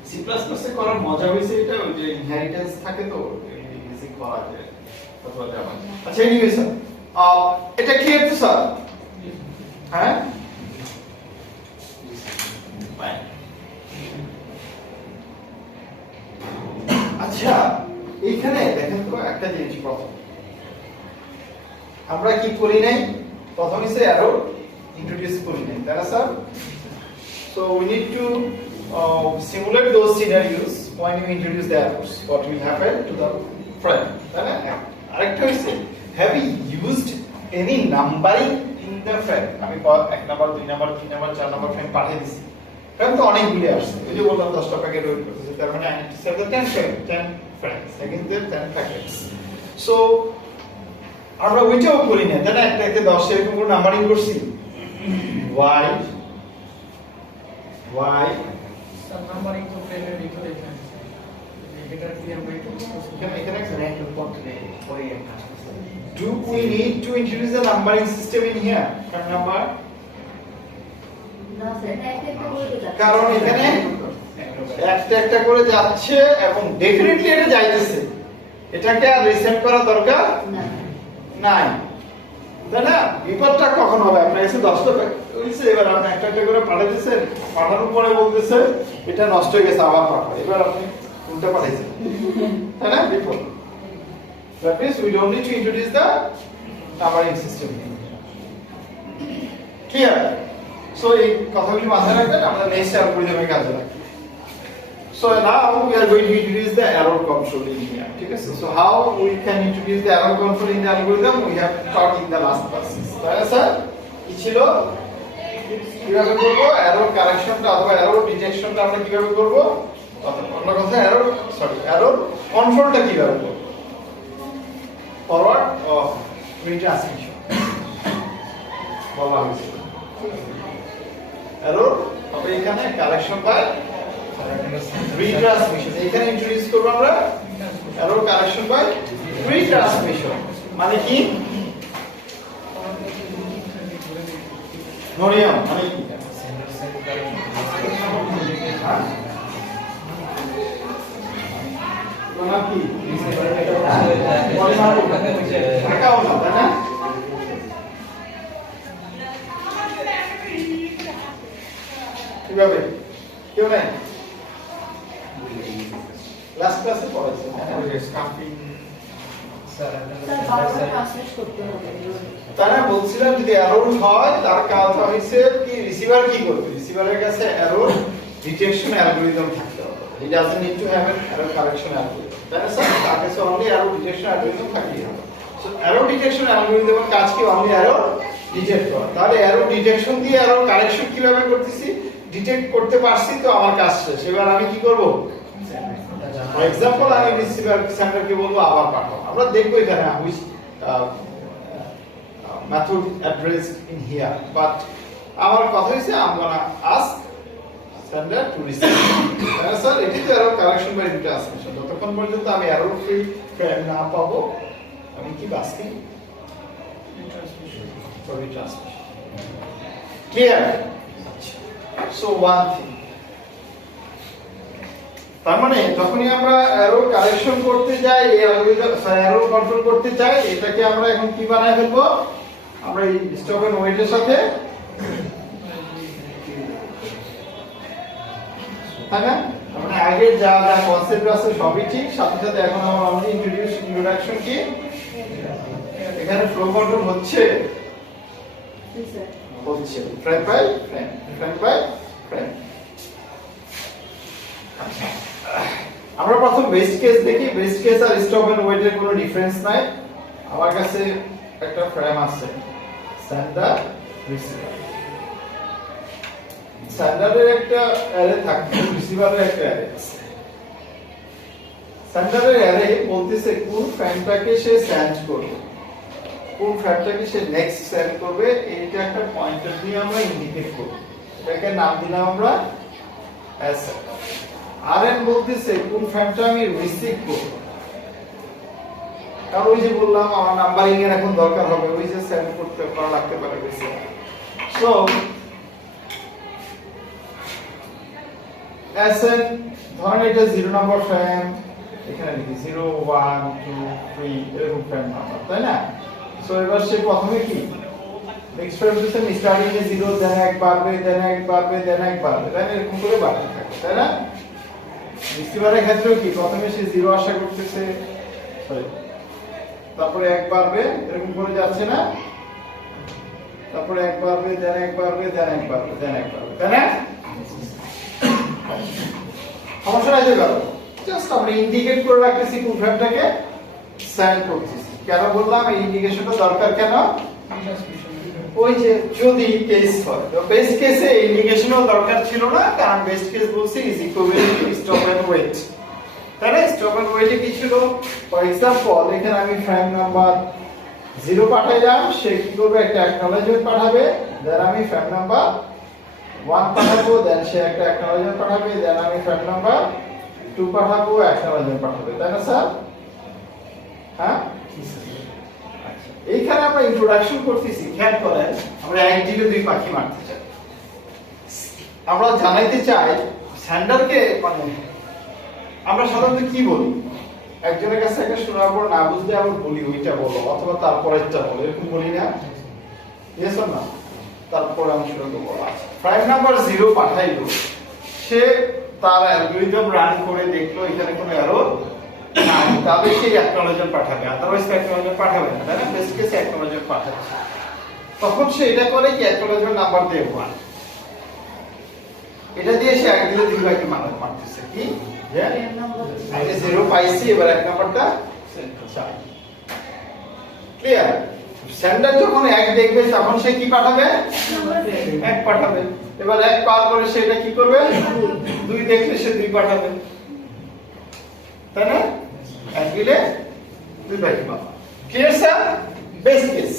C plus প্লাসে করার মজা হয়েছে এটা, ওই যে ইনহেরিটেন্স থাকে তো ইজি করা যায় অথবা যাবে। আচ্ছা এনিওয়ে স্যার এটা ক্লিয়ার তো স্যার? হ্যাঁ ফাইন। আচ্ছা এইখানে দেখেন তো একটা জিনিস, প্রথম আমরা কি করি নাই? প্রথমে সে অ্যারো ইন্ট্রোডিউস করি নাই, তাই না sir? So we need to simulate those scenarios when you introduce the arrows. What will happen to the frame? Arekta hoyse, have you used any numbering in the frame? আমি 1 number 2 number 3 number 4 number frame পাঠিয়ে দিছি। Frame তো অনেকগুলি আসছে। এই যে বললাম 10 টা প্যাকেট ওয়েট করতেছে, তার মানে I need to set the 10 frames against the 10 packets. So আমরা ওইটাও করি না, তাই না? একটা একটা 10 এরকম করে নাম্বারিং করছি। Why? Some numbering to frame and equation. Better clear way to do we need to introduce the numbering system in here? Frame number? না স্যার এটা একটা একটা করে দিতে কারণ এখানে একটা একটা করে যাচ্ছে এবং ডেফিনেটলি এটা যাইতেছে। এটাকে আর রিসেট করা দরকার না। নাই, তাই না? বিপদটা কখন হবে? আপনার এসে 10টা হইছে, এবার আপনি একটা একটা করে পাঠাইতেছেন, পাঠানোর পরে বলতেছে এটা নষ্ট হয়ে গেছে, আবার পাঠাও। এবার আপনি উল্টা পাঠাইছেন, তাই না? বিপদ। That means we don't need to introduce the numbering system. Clear? So এই কথাগুলি মাথায় রাখবেন, আমরা নেক্সট অ্যালগরিদমে কাজে রাখবো। So now we are going to introduce the error control in here. ঠিক আছে? So how we can introduce the error control in the algorithm? We have taught in the last classes. তাই না sir? কি ছিল? কিভাবে করব? Error কারেকশনটা অথবা error ডিটেকশনটা আমরা কিভাবে করব? অন্য কথা এরর কন্ট্রোলটা কিভাবে করব? ফরওয়ার্ড অফ রিট্রান্সমিশন বলা হয়েছে। এরর হবে এখানে কারেকশন বাই রিট্রান্সমিশন। এখানে ইন্ট্রোডিউস করব আমরা এরর কারেকশন বাই রিট্রান্সমিশন। মানে কি? মরিয়ম মানে কি? সেন্টার সাইড কারেক্ট মানে কি? রিসিভার ঢাকাও না, তাই না? কিভাবে? কেউ নাই? লাস্ট ক্লাসে পড়াইছে স্টাফিং। স্যার বারবার ট্রান্সলেট করতে হবে। তারা বলছিলাম যদি এরর হয় তার কাজ হইছে কি রিসিভার কি করবে? রিসিভারের কাছে এরর ডিটেকশন অ্যালগরিদম থাকতে হবে। It doesn't need to have an error correction algorithm. তাই না স্যার? তার কাছে only error detection algorithm থাকলেই হবে। So error detection algorithm এর কাজ কি? only error ডিটেক্ট করা। তাহলে error ডিটেকশন দিয়ে error কারেকশন কিভাবে করতেছি? ডিটেক্ট করতে পারছি তো আমার কাজ শেষ। এবার আমি কি করব? ফর এক্সাম্পল আমি রিসিভার সেন্টারকে বলবো আবার পাঠাও। আমরা দেখব এখানে which method addressed in here, but আমার কথা হইছে I'm gonna ask sender to receive হ্যাঁ স্যার এটি তো এরর কারেকশন বাই রিট্রান্সমিশন যতক্ষণ পর্যন্ত আমি এরর ফ্রি ফ্রেম না পাবো আমি কি asking for retransmission clear so one thing তার মানে যখনই আমরা এরর কারেকশন করতে যাই এরর কন্ট্রোল করতে চাই এটাকে আমরা এখন কি বানায় ফেলবো আমরা এই স্টপ এন্ড ওয়েটের সাথে তাই না মানে আগে যা যা কনসেপ্ট আছে সবই ঠিক সাথে সাথে এখন আমরা অনলি ইন্ট্রোডাকশন কি এখানে ফ্লো কন্ট্রোল হচ্ছে জি স্যার হচ্ছে ফ্রেম বাই ফ্রেম আমরা প্রথম বেস্ট কেস দেখি বেস্ট কেস আর স্টপ এন্ড ওয়েটের কোনো ডিফারেন্স নাই আমার কাছে একটা ফ্রেম আছে স্ট্যান্ডার্ড রিসিভার স্ট্যান্ডার্ডের একটা অ্যারে থাকে রিসিভারের একটা অ্যারে আছে স্ট্যান্ডার্ডের অ্যারে বলতেছে কোন ফ্রেমটাকে সে সেন্ড করবে কোন ফ্রেমটাকে সে নেক্সট সেন্ড করবে এইটা একটা পয়েন্টার দিয়ে আমরা ইন্ডিকেট করব এটাকে নাম দিলাম আমরা এস আরএন বলতেছে কোন ফ্রেমটা আমি রিসিভ করব কারণ ওই যে বললাম আমার নাম্বারিং এর এখন দরকার হবে ওই যে সেন্ড করতে করা লাগতে পারে বেশি সো এসএন ধরেন এটা 0 নম্বর ফ্রেম এখানে লিখি 0 1 2 3 এরকম ফ্রেম নাম্বার তাই না সো এবার সে প্রথমে কি নেক্সট ফ্রেম দিতে স্টার্টিং এ 0 দেন এক বাড়বে দেন এক বাড়বে দেন এক বাড়বে তাই না এরকম করে বাড়তে থাকে তাই না রিসিভারের ক্ষেত্রেও কি প্রথমে সে 0 আশা করতেছে সরি তারপরে এক বাড়বে এরকম করে যাচ্ছে না তারপরে এক বাড়বে দেন এক বাড়বে দেন এক বাড়বে দেন এক বাড়বে তাই না সমস্যা নাই তো গেল জাস্ট আমরা ইন্ডিকেট করে রাখতেছি কোন ফ্রেমটাকে সেন্ড করতেছি কেন বললাম এই ইন্ডিকেশনটা দরকার কেন ওই যে যদি কেস হয় তো বেস্ট কেসে ইন্ডিকেশনও দরকার ছিল না কারণ বেস্ট কেস বলছি is equivalent to stop and wait তাই না স্টপ এন্ড ওয়েটে কি ছিল ফর এক্সাম্পল এখানে আমি ফ্রেম নাম্বার 0 পাঠাইলাম সে কি করবে একটা অ্যাকনলেজমেন্ট পাঠাবে দেন আমি ফ্রেম নাম্বার 1 পাঠাবো দেন সে একটা অ্যাকনলেজমেন্ট পাঠাবে দেন আমি ফ্রেম নাম্বার 2 পাঠাবো অ্যাকনলেজমেন্ট পাঠাবে তাই না স্যার হ্যাঁ এইখানে আমরা ইন্ট্রোডাকশন করতেছি খেয়াল করেন আমরা এক দিকে দুই পাখি মারতে চাই আমরা জানাইতে চাই সেন্ডারকে মানে আমরা সাধারণত কি বলি একজনের কাছে একটা শোনার পর না বুঝলে আবার বলি ওইটা বলো অথবা তারপরেরটা বলো এরকম বলি না ইয়েস অর না তারপর আমি শুরু করব প্রাইম নাম্বার 0 পাঠাইলো সে তার অ্যালগরিদম রান করে দেখলো এখানে কোনো এরর নাই তবে সে অ্যাকনলেজমেন্ট পাঠাবে আদারওয়াইজ অ্যাকনলেজমেন্ট পাঠাবে না তাই না বেস্ট কেসে অ্যাকনলেজমেন্ট পাঠাচ্ছে তখন সে এটা করে কি অ্যাকনলেজমেন্ট নাম্বার দিয়ে 1 এটা দিয়ে সে একদিকে দুই ভাগে মারতেছে কি যে আগে 0 পাইছি এবার এক নাম্বারটা চাই ক্লিয়ার সেন্ডার যখন এক দেখবে তখন সে কি পাঠাবে এক পাঠাবে এবার এক পাওয়ার পরে সে এটা কি করবে দুই দেখলে সে দুই পাঠাবে তাই না এক দিলে দুই ভাগে পাবে ক্লিয়ার স্যার বেস্ট কেস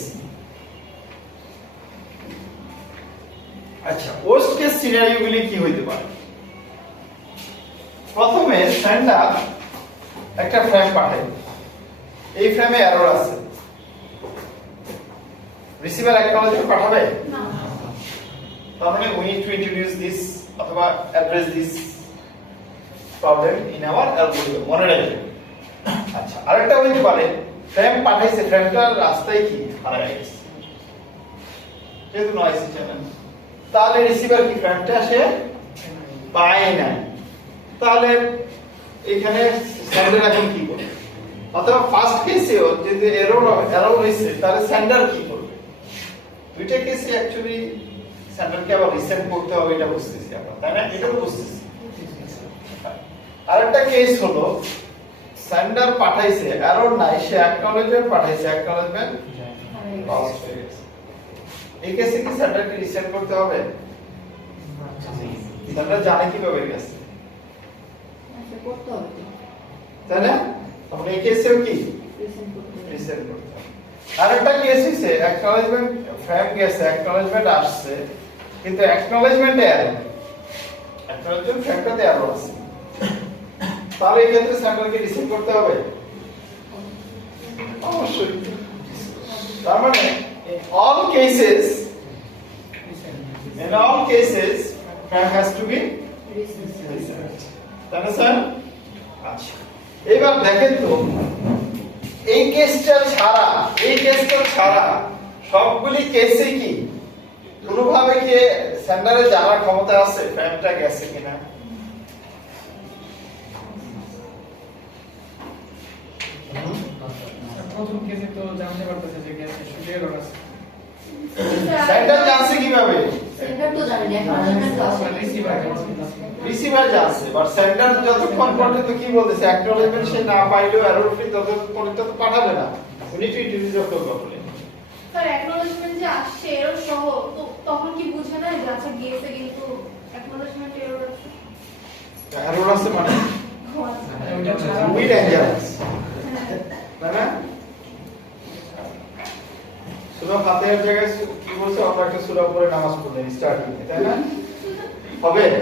আচ্ছা ওয়ার্স্ট কেস সিনারিও গুলি কি হইতে পারে প্রথমে সেন্ডার একটা ফ্রেম পাঠায় এই ফ্রেমে এরর আছে রিসিভার অ্যাকনলেজমেন্ট পাঠাবে না তার মানে we need to introduce this অথবা address this problem in our algorithm মনে রাখবেন আচ্ছা আরেকটা হইতে পারে ফ্রেম পাঠাইছে ফ্রেমটার রাস্তায় কি হারায় গেছে যেহেতু নয়েজ চ্যানেল তাহলে রিসিভার কি ফ্রেমটা সে পায় না তাহলে এখানে সেন্ডার এখন কি করবে অথবা ফার্স্ট কেসেও যদি এরর হইছে তাহলে সেন্ডার কি করবে দুইটা কেসে অ্যাকচুয়ালি সেন্ডারকে আবার রিসেন্ড করতে হবে এটা বুঝতেছি আমরা তাই না এটাও বুঝতেছি আরেকটা কেস হলো সেন্ডার পাঠাইছে এরর নাই সে অ্যাকনলেজমেন্ট পাঠাইছে অ্যাকনলেজমেন্ট লস্ট হয়ে গেছে এই কেসে কি সেন্ডারকে রিসেন্ড করতে হবে সেন্ডার জানে কিভাবে গেছে আচ্ছা করতে হবে তাই না তখন এই কেসেও কি রিসেন্ট করতে হবে রিসেন্ড করতে হবে আরেকটা কেস হইছে অ্যাকনলেজমেন্ট ফ্রেম গেছে অ্যাকনলেজমেন্ট আসছে কিন্তু অ্যাকনোলেজমেন্টে এরর, অ্যাকনোলেজমেন্ট ফ্রেমটাতে এরর আছে, তাহলে এই ক্ষেত্রে সেন্ডারকে রিসিভ করতে হবে অবশ্যই। তার মানে in all cases frame has to be reset, তাই না স্যার? আচ্ছা, এবার দেখেন তো এই কেসটা ছাড়া সবগুলি কেসে কি কোনোভাবে কি সেন্ডারে জানার ক্ষমতা আছে ফ্রেমটা গেছে কিনা? প্রথম কেসে তো জানতে পারতেছে যে গ্যাস শুধু এরর আছে। সেন্ডার জানছে কিভাবে? সেন্টার তো জানি না, অ্যাকনোলেজমেন্ট তো আছে। রিসিভার জানছে, বাট সেন্ডার যতক্ষণ পর্যন্ত কি বলতেছে অ্যাকনোলেজমেন্ট সে না পাইলেও এরর ফ্রি ততক্ষণ পর্যন্ত তো পাঠাবে না। We need to introduce the properly. Sir acknowledgement যে আসছে এরর সহ, তো তখন কি বুঝে না যে আচ্ছা গিয়েছে কিন্তু অ্যাকনোলেজমেন্ট এরর আছে? এরর আছে মানে ওইটা ছাড়া খুবই ডেঞ্জারাস, তাই না? সূরা ফাতিহার জায়গায় কি বলছে, আমরা একটা সূরা পড়ে নামাজ পড়লেন স্টার্টিং, তাই না? হবে না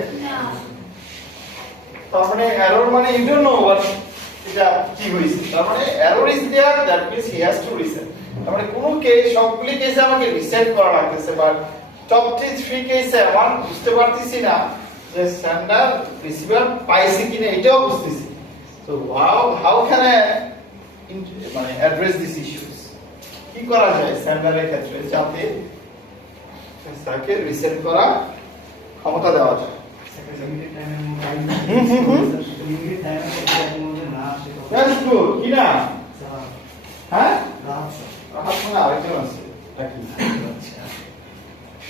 তার মানে এরর মানে ইউ ডোন্ট নো হোয়াট এটা কি হইছে, তার মানে error is there, that means he has to reset. তার মানে কোন কেস, সবগুলি কেসে আমাকে রিসেট করা লাগতেছে, বাট টপ 3 কেসে আমার বুঝতে পারতেছি না যে সেন্ডার রিসিভার পাইছে কিনা, এটাও বুঝতেছি। সো হাউ ক্যান আই মানে অ্যাড্রেস দিস ইস্যুস? কি করা যায় সেন্ডারের ক্ষেত্রে যাতে তাকে রিসেট করা ক্ষমতা দেওয়া যায়? That's good. কি না? হ্যাঁ? রাহাত মানে আরেকজন আছে।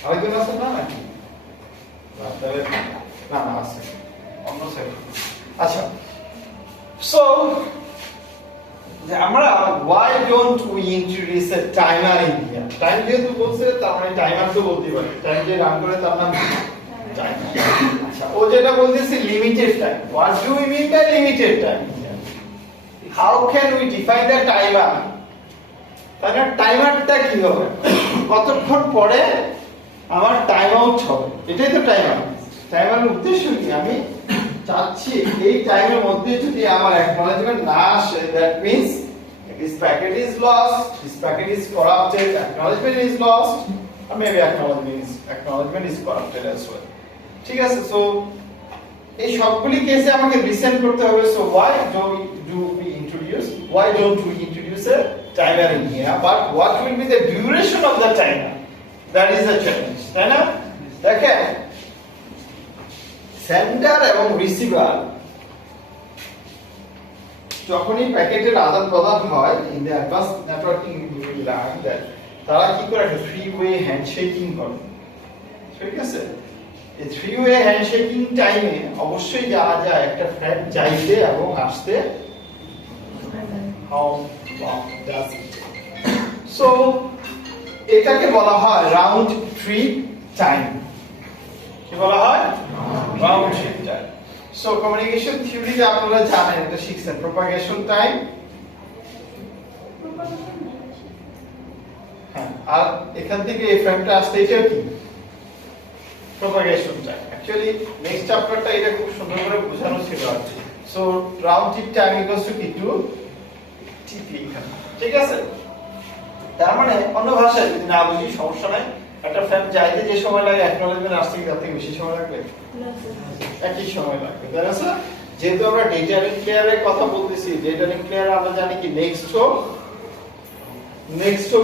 আরেকজন আছে না নাকি? না আছে। অন্য সাইড। আচ্ছা। So যে আমরা why don't we introduce a timer in here? Time যেহেতু বলছে তার মানে টাইমার তো বলতেই পারি। টাইম যে রান করে তার নাম টাইমার। আচ্ছা, ও যেটা বলতেছে limited time. What do we mean by limited time? How can we define the timer? তাহলে টাইমারটা কি হবে? কতক্ষণ পরে আমার টাইম আউট হবে, এটাই তো টাইমার। টাইমারের উদ্দেশ্য কি? আমি চাচ্ছি এই টাইমের মধ্যে যদি আমার অ্যাকনোলেজমেন্ট না আসে, that means this packet is lost, this packet is corrupted, acknowledgement is lost, or maybe acknowledgement is corrupted as well. ঠিক আছে? সো এই সবগুলি কেসে আমাকে রিসেন্ড করতে হবে। So why do we introduce a timer in here, but what will be the duration of the timer? That is the challenge, তাই না? দেখেন সেন্ডার এবং রিসিভার যখনই প্যাকেটের আদান প্রদান হয় in the advance networking line, তারা কি করে একটা থ্রি ওয়ে হ্যান্ডশেকিং করে, ঠিক আছে? এই থ্রি ওয়ে হ্যান্ডশেকিং টাইমে অবশ্যই জানা যায় একটা ফ্রেম যাইতে এবং আসতে how long does it take? So এটাকে বলা হয় রাউন্ড ট্রিপ টাইম। কি বলা হয়? Round trip time. So communication থিওরিতে আপনারা জানেন, এটা শিখছেন, প্রপাগেশন টাইম। হ্যাঁ, আর এখান থেকে এই ফ্রেমটা আসতে এটা কি? Propagation time. অ্যাকচুয়ালি নেক্সট চ্যাপ্টারটা এটা খুব সুন্দর করে বোঝানো ছিল আর কি। So round trip time equals to কি? টু টিপি, ঠিক আছে? তার মানে অন্য ভাষায় যদি না বুঝি সমস্যা নাই, একটা ফ্রেম যাইতে যে সময় লাগে অ্যাকনোলেজমেন্ট আসতে কি তার থেকে বেশি সময় লাগবে? একই সময় লাগবে, তাই না স্যার? যেহেতু আমরা ডেটা লিংক লেয়ারের কথা বলতেছি, ডেটা লিংক লেয়ারে আমরা জানি কি নেক্সট হপ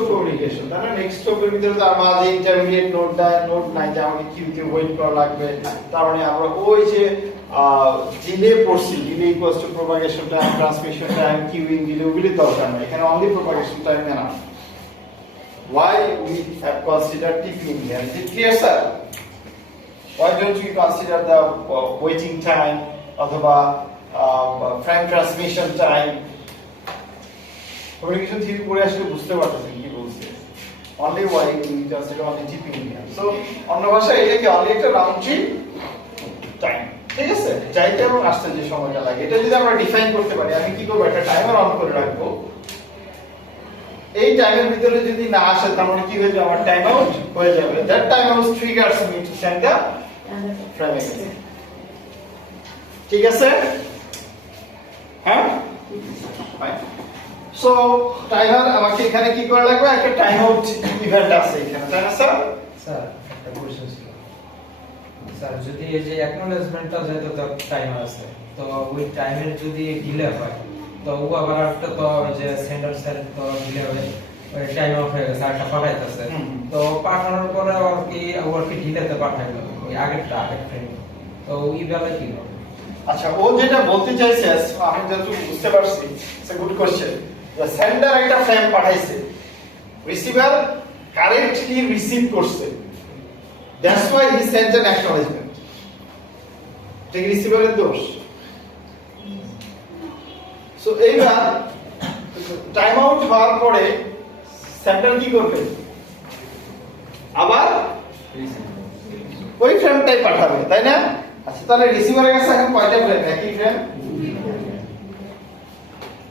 কমিউনিকেশন, তাই না? নেক্সট হপের ভিতরে তার মাঝে ইন্টারমিডিয়েট নোড নাই যে আমাকে কিউতে ওয়েট করা লাগবে। তার মানে আমরা ওই যে ডিলে পড়ছি, delay equals to propagation time, transmission time, queueing delay, ওগুলি দরকার নাই, এখানে only propagation time enough. Why we have considered TP in here? Is it clear, sir? Why don't we consider the waiting time অথবা frame transmission time? Communication theory পড়ে আসলে বুঝতে পারতেছেন কি বলছে। Only why we consider only TP in here. So অন্য ভাষায় এটা কি only একটা রাউন্ড ট্রিপ টাইম, ঠিক আছে? যাইতে এবং আসতে যে সময়টা লাগে, এটা যদি আমরা ডিফাইন করতে পারি, আমি কি করব? একটা টাইমার অন করে রাখবো। এই টাইমের ভিতরে যদি না আসে তার মানে কি হয়ে যাবে, আমার টাইম আউট হয়ে যাবে। That time out triggers me to send the frame again. ঠিক আছে? হ্যাঁ, ফাইন। সো টাইমার আমাকে এখানে কি করা লাগবে, একটা টাইম আউট ইভেন্ট আছে এখানে, তাই না স্যার? স্যার একটা কোশ্চেন ছিল স্যার, যদি এই যে অ্যাকনোলেজমেন্টটা যেহেতু তো টাইমার আছে, তো ওই টাইমের যদি ডিলে হয় তো ও আবার একটা তো ওই যে সেন্ডার সাইড তো ডিলে হবে, ওই টাইম আউট হয়ে গেছে, একটা পাঠাইতেছে, তো পাঠানোর পরে আর কি ডিলেতে পাঠাইলো ওই আগের ফ্রেম, তো ওই বেলা কি হবে? আচ্ছা, ও যেটা বলতে চাইছে আমি যতটুকু বুঝতে পারছি, it's a good question. The sender একটা ফ্রেম পাঠাইছে, রিসিভার কারেক্টলি রিসিভ করছে, that's why he sent an acknowledgement. ঠিক রিসিভারের দোষ। সো এইবার টাইম আউট হওয়ার পরে সেন্টার কি করবে, আবার ওই ফ্রেমটাই পাঠাবে, তাই না? আচ্ছা, তাহলে রিসিভারের কাছে এখন কয়টা ফ্রেম? একই ফ্রেম।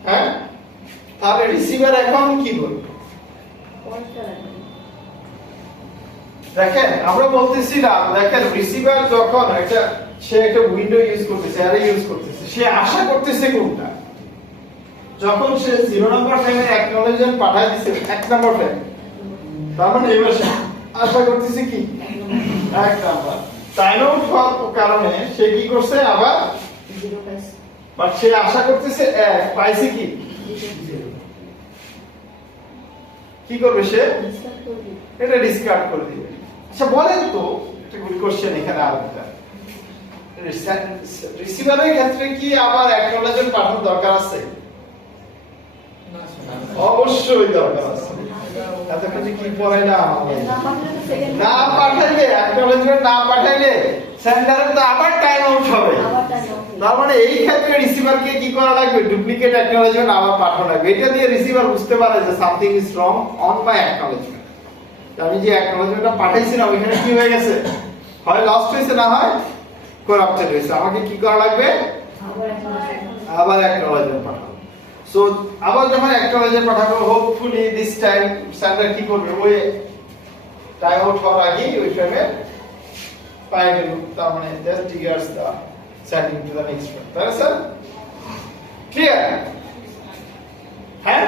হ্যাঁ, তাহলে রিসিভার এখন কি করবে? দেখেন আমরা বলতেছিলাম, দেখেন রিসিভার যখন সে একটা উইন্ডো ইউজ করতেছে, অ্যারে ইউজ করতেছে, সে আশা করতেছে কোনটা, যখন সে 0 নম্বর ফ্রেমের অ্যাকনলেজমেন্ট পাঠায় দিছে 1 নম্বর ফ্রেম, তার মানে এবার সে আশা করতেছে কি 1 নাম্বার। টাইম আউট হওয়ার কারণে সে কি করছে, আবার 0 পাইছে, বাট সে আশা করতেছে 1, পাইছে কি 0 কি করবে সে? ডিসকার্ড করে দিই। এটা ডিসকার্ড করে দিবে। আচ্ছা বলেন তো, একটা গুড কোশ্চেন এখানে আরেকটা, রিসিভারের ক্ষেত্রে কি আবার অ্যাকনলেজমেন্ট পাঠানোর দরকার আছে? অবশ্যই দরকার আছে। এতক্ষণ কি পড়াইলাম? না পাঠালে তো সেকেন্ড না পাঠাইলে, অ্যাকনলেজমেন্ট না পাঠাইলে সেন্ডারের তো আবার টাইম আউট হবে। আবার টাইম আউট। তার মানে এই ক্ষেত্রে রিসিভারকে কি করা লাগবে, ডুপ্লিকেট অ্যাকনলেজমেন্ট আবার পাঠানো লাগবে। এটা দিয়ে রিসিভার বুঝতে পারে যে something is wrong on my acknowledgement. আমি যে অ্যাকনলেজমেন্টটা পাঠাইছিলাম ওইখানে কি হয়ে গেছে, হয় লস্ট হয়েছে, না হয় করাপ্টেড হয়েছে। আমাকে কি করা লাগবে, আবার অ্যাকনলেজমেন্ট পাঠাবো। সো আবার যখন অ্যাকনলেজমেন্ট পাঠাবো, হোপফুলি দিস টাইম সেন্ডার কি করবে, ওই টাইম আউট হওয়ার আগে ওই ফ্রেমে পাই গেল, তার মানে that triggers the sending to the next frame. তাই স্যার ক্লিয়ার? হ্যাঁ।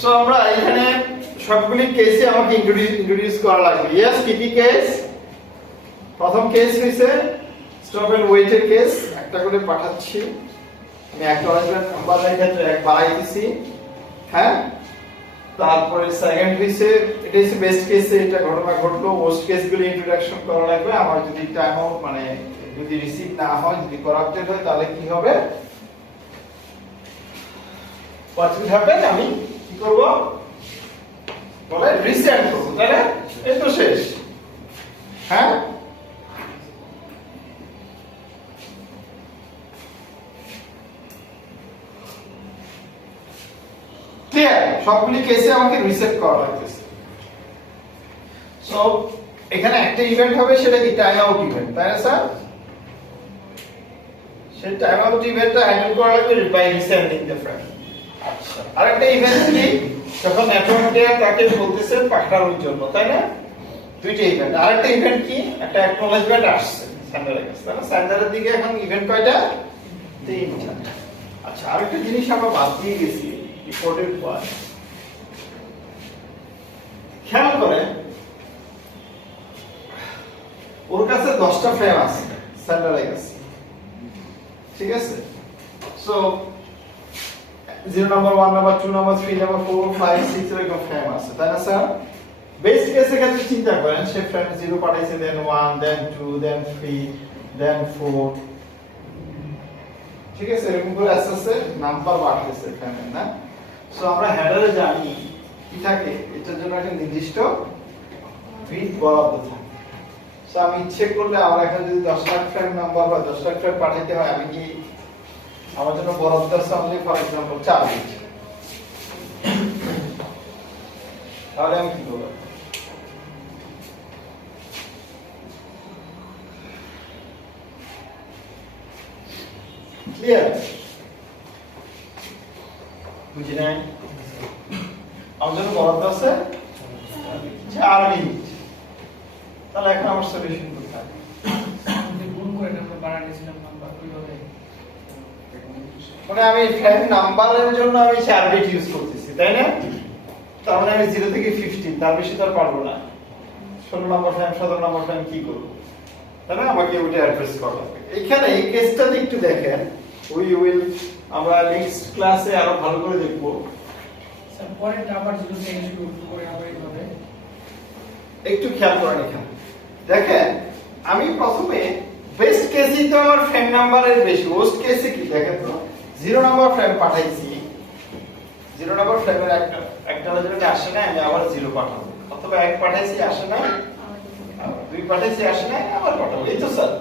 সো আমরা এখানে সবগুলি কেসে আমাকে ইন্ট্রোডিউস করা লাগবে। ইয়েস, কি কি কেস? প্রথম কেস হইছে স্টপ এন্ড ওয়েটের কেস, একটা করে পাঠাচ্ছি আমি, অ্যাকনলেজমেন্ট নাম্বারের ক্ষেত্রে 1 বাড়াই দিছি। হ্যাঁ, তারপরে সেকেন্ড হইছে, এটা হচ্ছে বেস্ট কেসে এটা ঘটনা ঘটলো, ওয়ার্স্ট কেসগুলো ইন্ট্রোডাকশন করা লাগবে। আমার যদি টাইম আউট মানে যদি রিসিভ না হয়, যদি করাপ্টেড হয়, তাহলে কি হবে, হোয়াট উইল হ্যাপেন, আমি কি করব বলে রিসেন্ড করব, তাই না? এই তো শেষ। হ্যাঁ, ক্লিয়ার? সবগুলি কেসে আমাকে রিসেট করা লাগতেছে। সো এখানে একটা ইভেন্ট হবে, সেটা কি টাইম আউট ইভেন্ট, তাই না স্যার? সেই টাইম আউট ইভেন্টটা হ্যান্ডেল করা লাগবে বাই রিসেন্ডিং দ্য ফ্রেম। আচ্ছা, আরেকটা ইভেন্ট কি, যখন নেটওয়ার্ক প্লেয়ার তাকে বলতেছে পাঠানোর জন্য, তাই না? দুইটা ইভেন্ট। আরেকটা ইভেন্ট কি, একটা অ্যাকনলেজমেন্ট আসছে সেন্ডারের কাছে, তাই না? সেন্ডারের দিকে এখন ইভেন্ট কয়টা, 3টা। আচ্ছা, আরেকটা জিনিস আমরা বাদ দিয়ে গেছি রিপোর্টের পর, খেয়াল করেন ওর কাছে 10টা ফ্রেম আছে সেন্ডারের কাছে, ঠিক আছে? সো 0 নম্বর, 1 নম্বর, 2 নম্বর, 3 নম্বর, 4, 5, 6 এরকম ফ্রেম আছে, তাই না স্যার? বেস্ট কেসের ক্ষেত্রে চিন্তা করেন, সে ফ্রেম 0 পাঠাইছে, দেন 1, দেন 2, দেন 3, দেন 4, ঠিক আছে? এরকম করে আস্তে আস্তে নাম্বার বাড়তেছে ফ্রেমের, না? সো আমরা হেডারে জানি কি থাকে, এটার জন্য একটা নির্দিষ্ট বিট বরাদ্দ থাকে। সো আমি ইচ্ছে করলে আমার এখন যদি 10 লাখ ফ্রেম নাম্বার বা 10 লাখ ফ্রেম পাঠাইতে হয়, আমি কি আমার জন্য বরাদ্দ আছে অনলি ফর এক্সাম্পল 4 বিট, তাহলে আমি কি করব, ক্লিয়ার? বুঝি নাই? আমার জন্য বরাদ্দ আছে 4 মিনিট। তাহলে এখন আমার সলিউশন কোথায়? যদি গুণ করে আমরা বাড়া নিয়েছিলাম নাম্বার ওইভাবে মানে আমি ফ্রেম নাম্বারের জন্য আমি 4 বিট ইউজ করতেছি, তাই না? তার মানে আমি 0 থেকে 15, তার বেশি তো আর পারবো না। 16 নম্বর ফ্রেম 17 নম্বর ফ্রেম কি করব, তাই না? আমাকে ওটা অ্যাড্রেস করা লাগবে। এখানে এই কেসটা একটু দেখেন, আমরা নেক্সট ক্লাসে আরো ভালো করে দেখব। স্যার পরে আবার যদি চেঞ্জ করে আবার এইভাবে একটু খেয়াল করেন এখানে দেখেন, আমি প্রথমে বেস্ট কেসই তো আমার ফ্রেম নাম্বারের বেশি, ওয়ার্স্ট কেসে কি দেখেন তো 0 নম্বর ফ্রেম পাঠাইছি, 0 নম্বর ফ্রেমের একটা যদি আসে না আমি আবার 0 পাঠাবো, অথবা 1 পাঠাইছি আসে না, আবার 2 পাঠাইছি আসে না আবার পাঠাবো। এই তো স্যার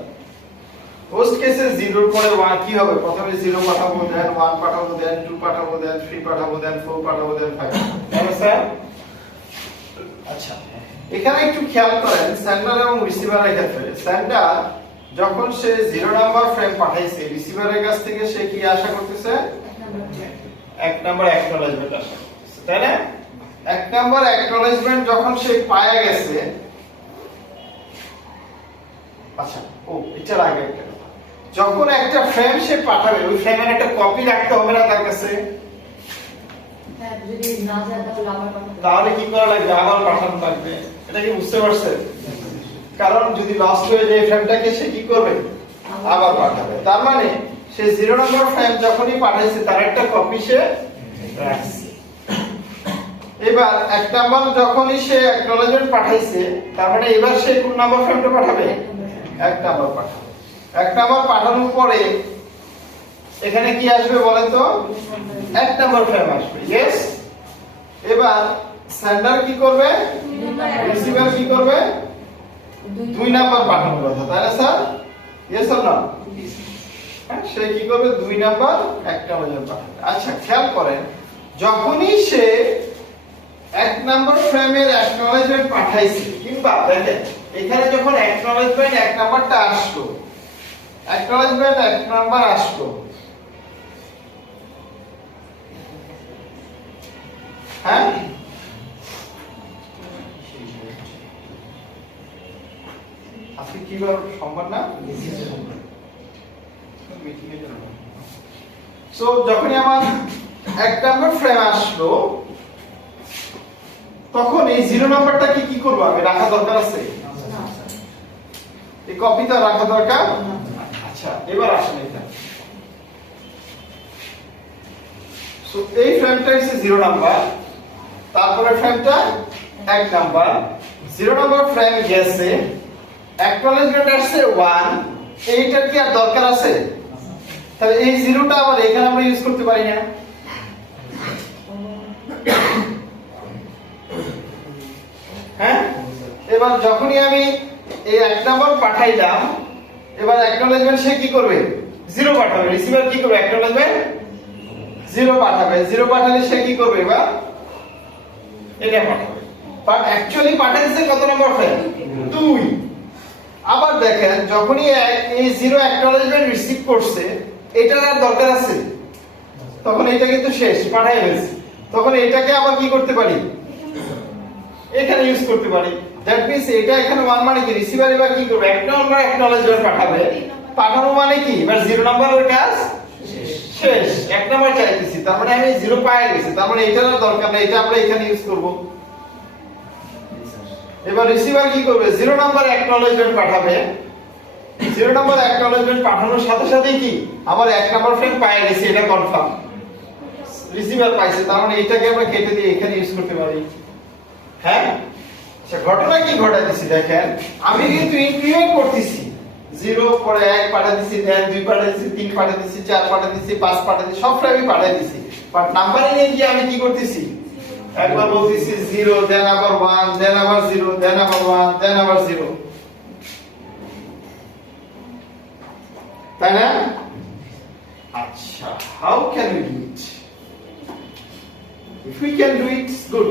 ওয়ার্স্ট কেসে 0 এর পরে 1 কি হবে, প্রথমে 0 পাঠাবো, দেন 1 পাঠাবো, দেন 2 পাঠাবো, দেন 3 পাঠাবো, দেন 4 পাঠাবো, দেন 5, তাই না স্যার? আচ্ছা এখানে একটু খেয়াল করেন সেন্ডার এবং রিসিভারের ক্ষেত্রে, সেন্ডার যখন সে 0 নাম্বার ফ্রেম পাঠাইছে, রিসিভারের কাছ থেকে সে কি আশা করতেছে? 1 নাম্বার অ্যাকনলেজমেন্ট আশা করতেছে, তাই না? 1 নাম্বার অ্যাকনলেজমেন্ট যখন সে পায়া গেছে, আচ্ছা এটার আগে একটা কথা, যখন একটা ফ্রেম সে পাঠাবে ওই ফ্রেমের একটা কপি রাখতে হবে না তার কাছে? হ্যাঁ, যদি না যায় তাহলে আবার পাঠাতে তাহলে কি করা লাগবে? আবার পাঠানো লাগবে। এটা কি বুঝতে পারছেন? কারণ যদি লস্ট হয়ে যায় ফ্রেমটাকে সে কি করবে? আবার পাঠাবে। তার মানে সে 0 নম্বর ফ্রেম যখনই পাঠাইছে তার একটা কপি সে রাখছে। এবার 1 নাম্বার যখনই সে অ্যাকনলেজমেন্ট পাঠাইছে, তার মানে এবার সে কোন নাম্বার ফ্রেমটা পাঠাবে? 1 নাম্বার পাঠাবে। 1 নাম্বার পাঠানোর পরে এখানে কি আসবে বলেন তো? 1 নাম্বার ফ্রেম আসবে। ইয়েস। এবার সেন্ডার কি করবে? রিসিভার কি করবে? 2 নাম্বার পাঠানোর কথা, তাই না স্যার? Yes or no? সে কি করবে? 2 নাম্বার অ্যাকনলেজমেন্ট পাঠাবে। আচ্ছা খেয়াল করেন, যখনই সে 1 নাম্বার ফ্রেমের অ্যাকনলেজমেন্ট পাঠাইছে, কিংবা দেখেন এখানে যখন অ্যাকনলেজমেন্ট 1 নাম্বারটা আসলো, অ্যাকনলেজমেন্ট 1 নাম্বার আসলো, হ্যাঁ আজকে কি বার সম্ভব না? সো যখনই আমার 1 নাম্বার ফ্রেম আসলো, তখন এই 0 নাম্বারটা কি করব? আমি রাখা দরকার আছে? না। এই কপিটা রাখা দরকার? আচ্ছা এবার আসেন এখানে। সো এই ফ্রেমটা হচ্ছে 0 নাম্বার, তারপরে ফ্রেমটা 1 নাম্বার, 0 নাম্বার ফ্রেম গেছে, অ্যাকনলেজমেন্ট আসছে 1, এইটার কি আর দরকার আছে? তাহলে এই 0টা আবার এখানে আমরা ইউজ করতে পারি না? হ্যাঁ এবার যখনই আমি এই 1 নাম্বার পাঠাইলাম, এবার অ্যাকনলেজমেন্ট সে কি করবে? 0 পাঠাবে। রিসিভার কি করবে? অ্যাকনলেজমেন্ট 0 পাঠাবে। 0 পাঠালে সে কি করবে? এবার এটা পাঠাবে। বাট অ্যাকচুয়ালি পাঠাইছে কত নম্বর ফ্রেম? 2। আবার দেখেন যখনই এই 0 অ্যাকনলেজমেন্ট রিসিভ করছে, এটার আর দরকার আছে? তখন এটা কিন্তু শেষ, পাঠাই হয়েছে। তখন এটাকে আবার কি করতে পারি? এখানে ইউজ করতে পারি। দ্যাট মিন্স এটা এখানে 1 মানে কি? রিসিভার এবার কি করবে? 1 নাম্বার অ্যাকনলেজমেন্ট পাঠাবে। পাঠানো মানে কি? এবার 0 নাম্বারের কাজ শেষ। 1 নাম্বার চাইতেছি, তার মানে আমি 0 পাই গেছি, তার মানে এটার আর দরকার নেই, এটা আমরা এখানে ইউজ করব। এবার রিসিভার কি করবে? 0 নাম্বার অ্যাকনলেজমেন্ট পাঠাবে। 0 নাম্বার অ্যাকনলেজমেন্ট পাঠানোর সাথে সাথে কি আমার 1 নাম্বার ফ্রেম পাই গেছি, এটা কনফার্ম। রিসিভার পাইছে, তার মানে এটাকে আমরা কেটে দিয়ে এখানে ইউজ করতে পারি। হ্যাঁ আচ্ছা ঘটনা কি ঘটাইতেছি দেখেন, আমি কিন্তু ইনক্রিমেন্ট করতেছি। 0 পরে 1 পাঠিয়ে দিছি, দেন 2 পাঠিয়ে দিছি, 3 পাঠিয়ে দিছি, 4 পাঠিয়ে দিছি, 5 পাঠিয়ে দিছি, সব ফ্রেমই পাঠিয়ে দিছি। বাট নাম্বারিং এ গিয়ে আমি কি করতেছি? একবার বলতেছি 0, দেন আবার 1, দেন আবার 0, দেন আবার 1, দেন আবার 0, তাই না? আচ্ছা how can we do it? If we can do it good,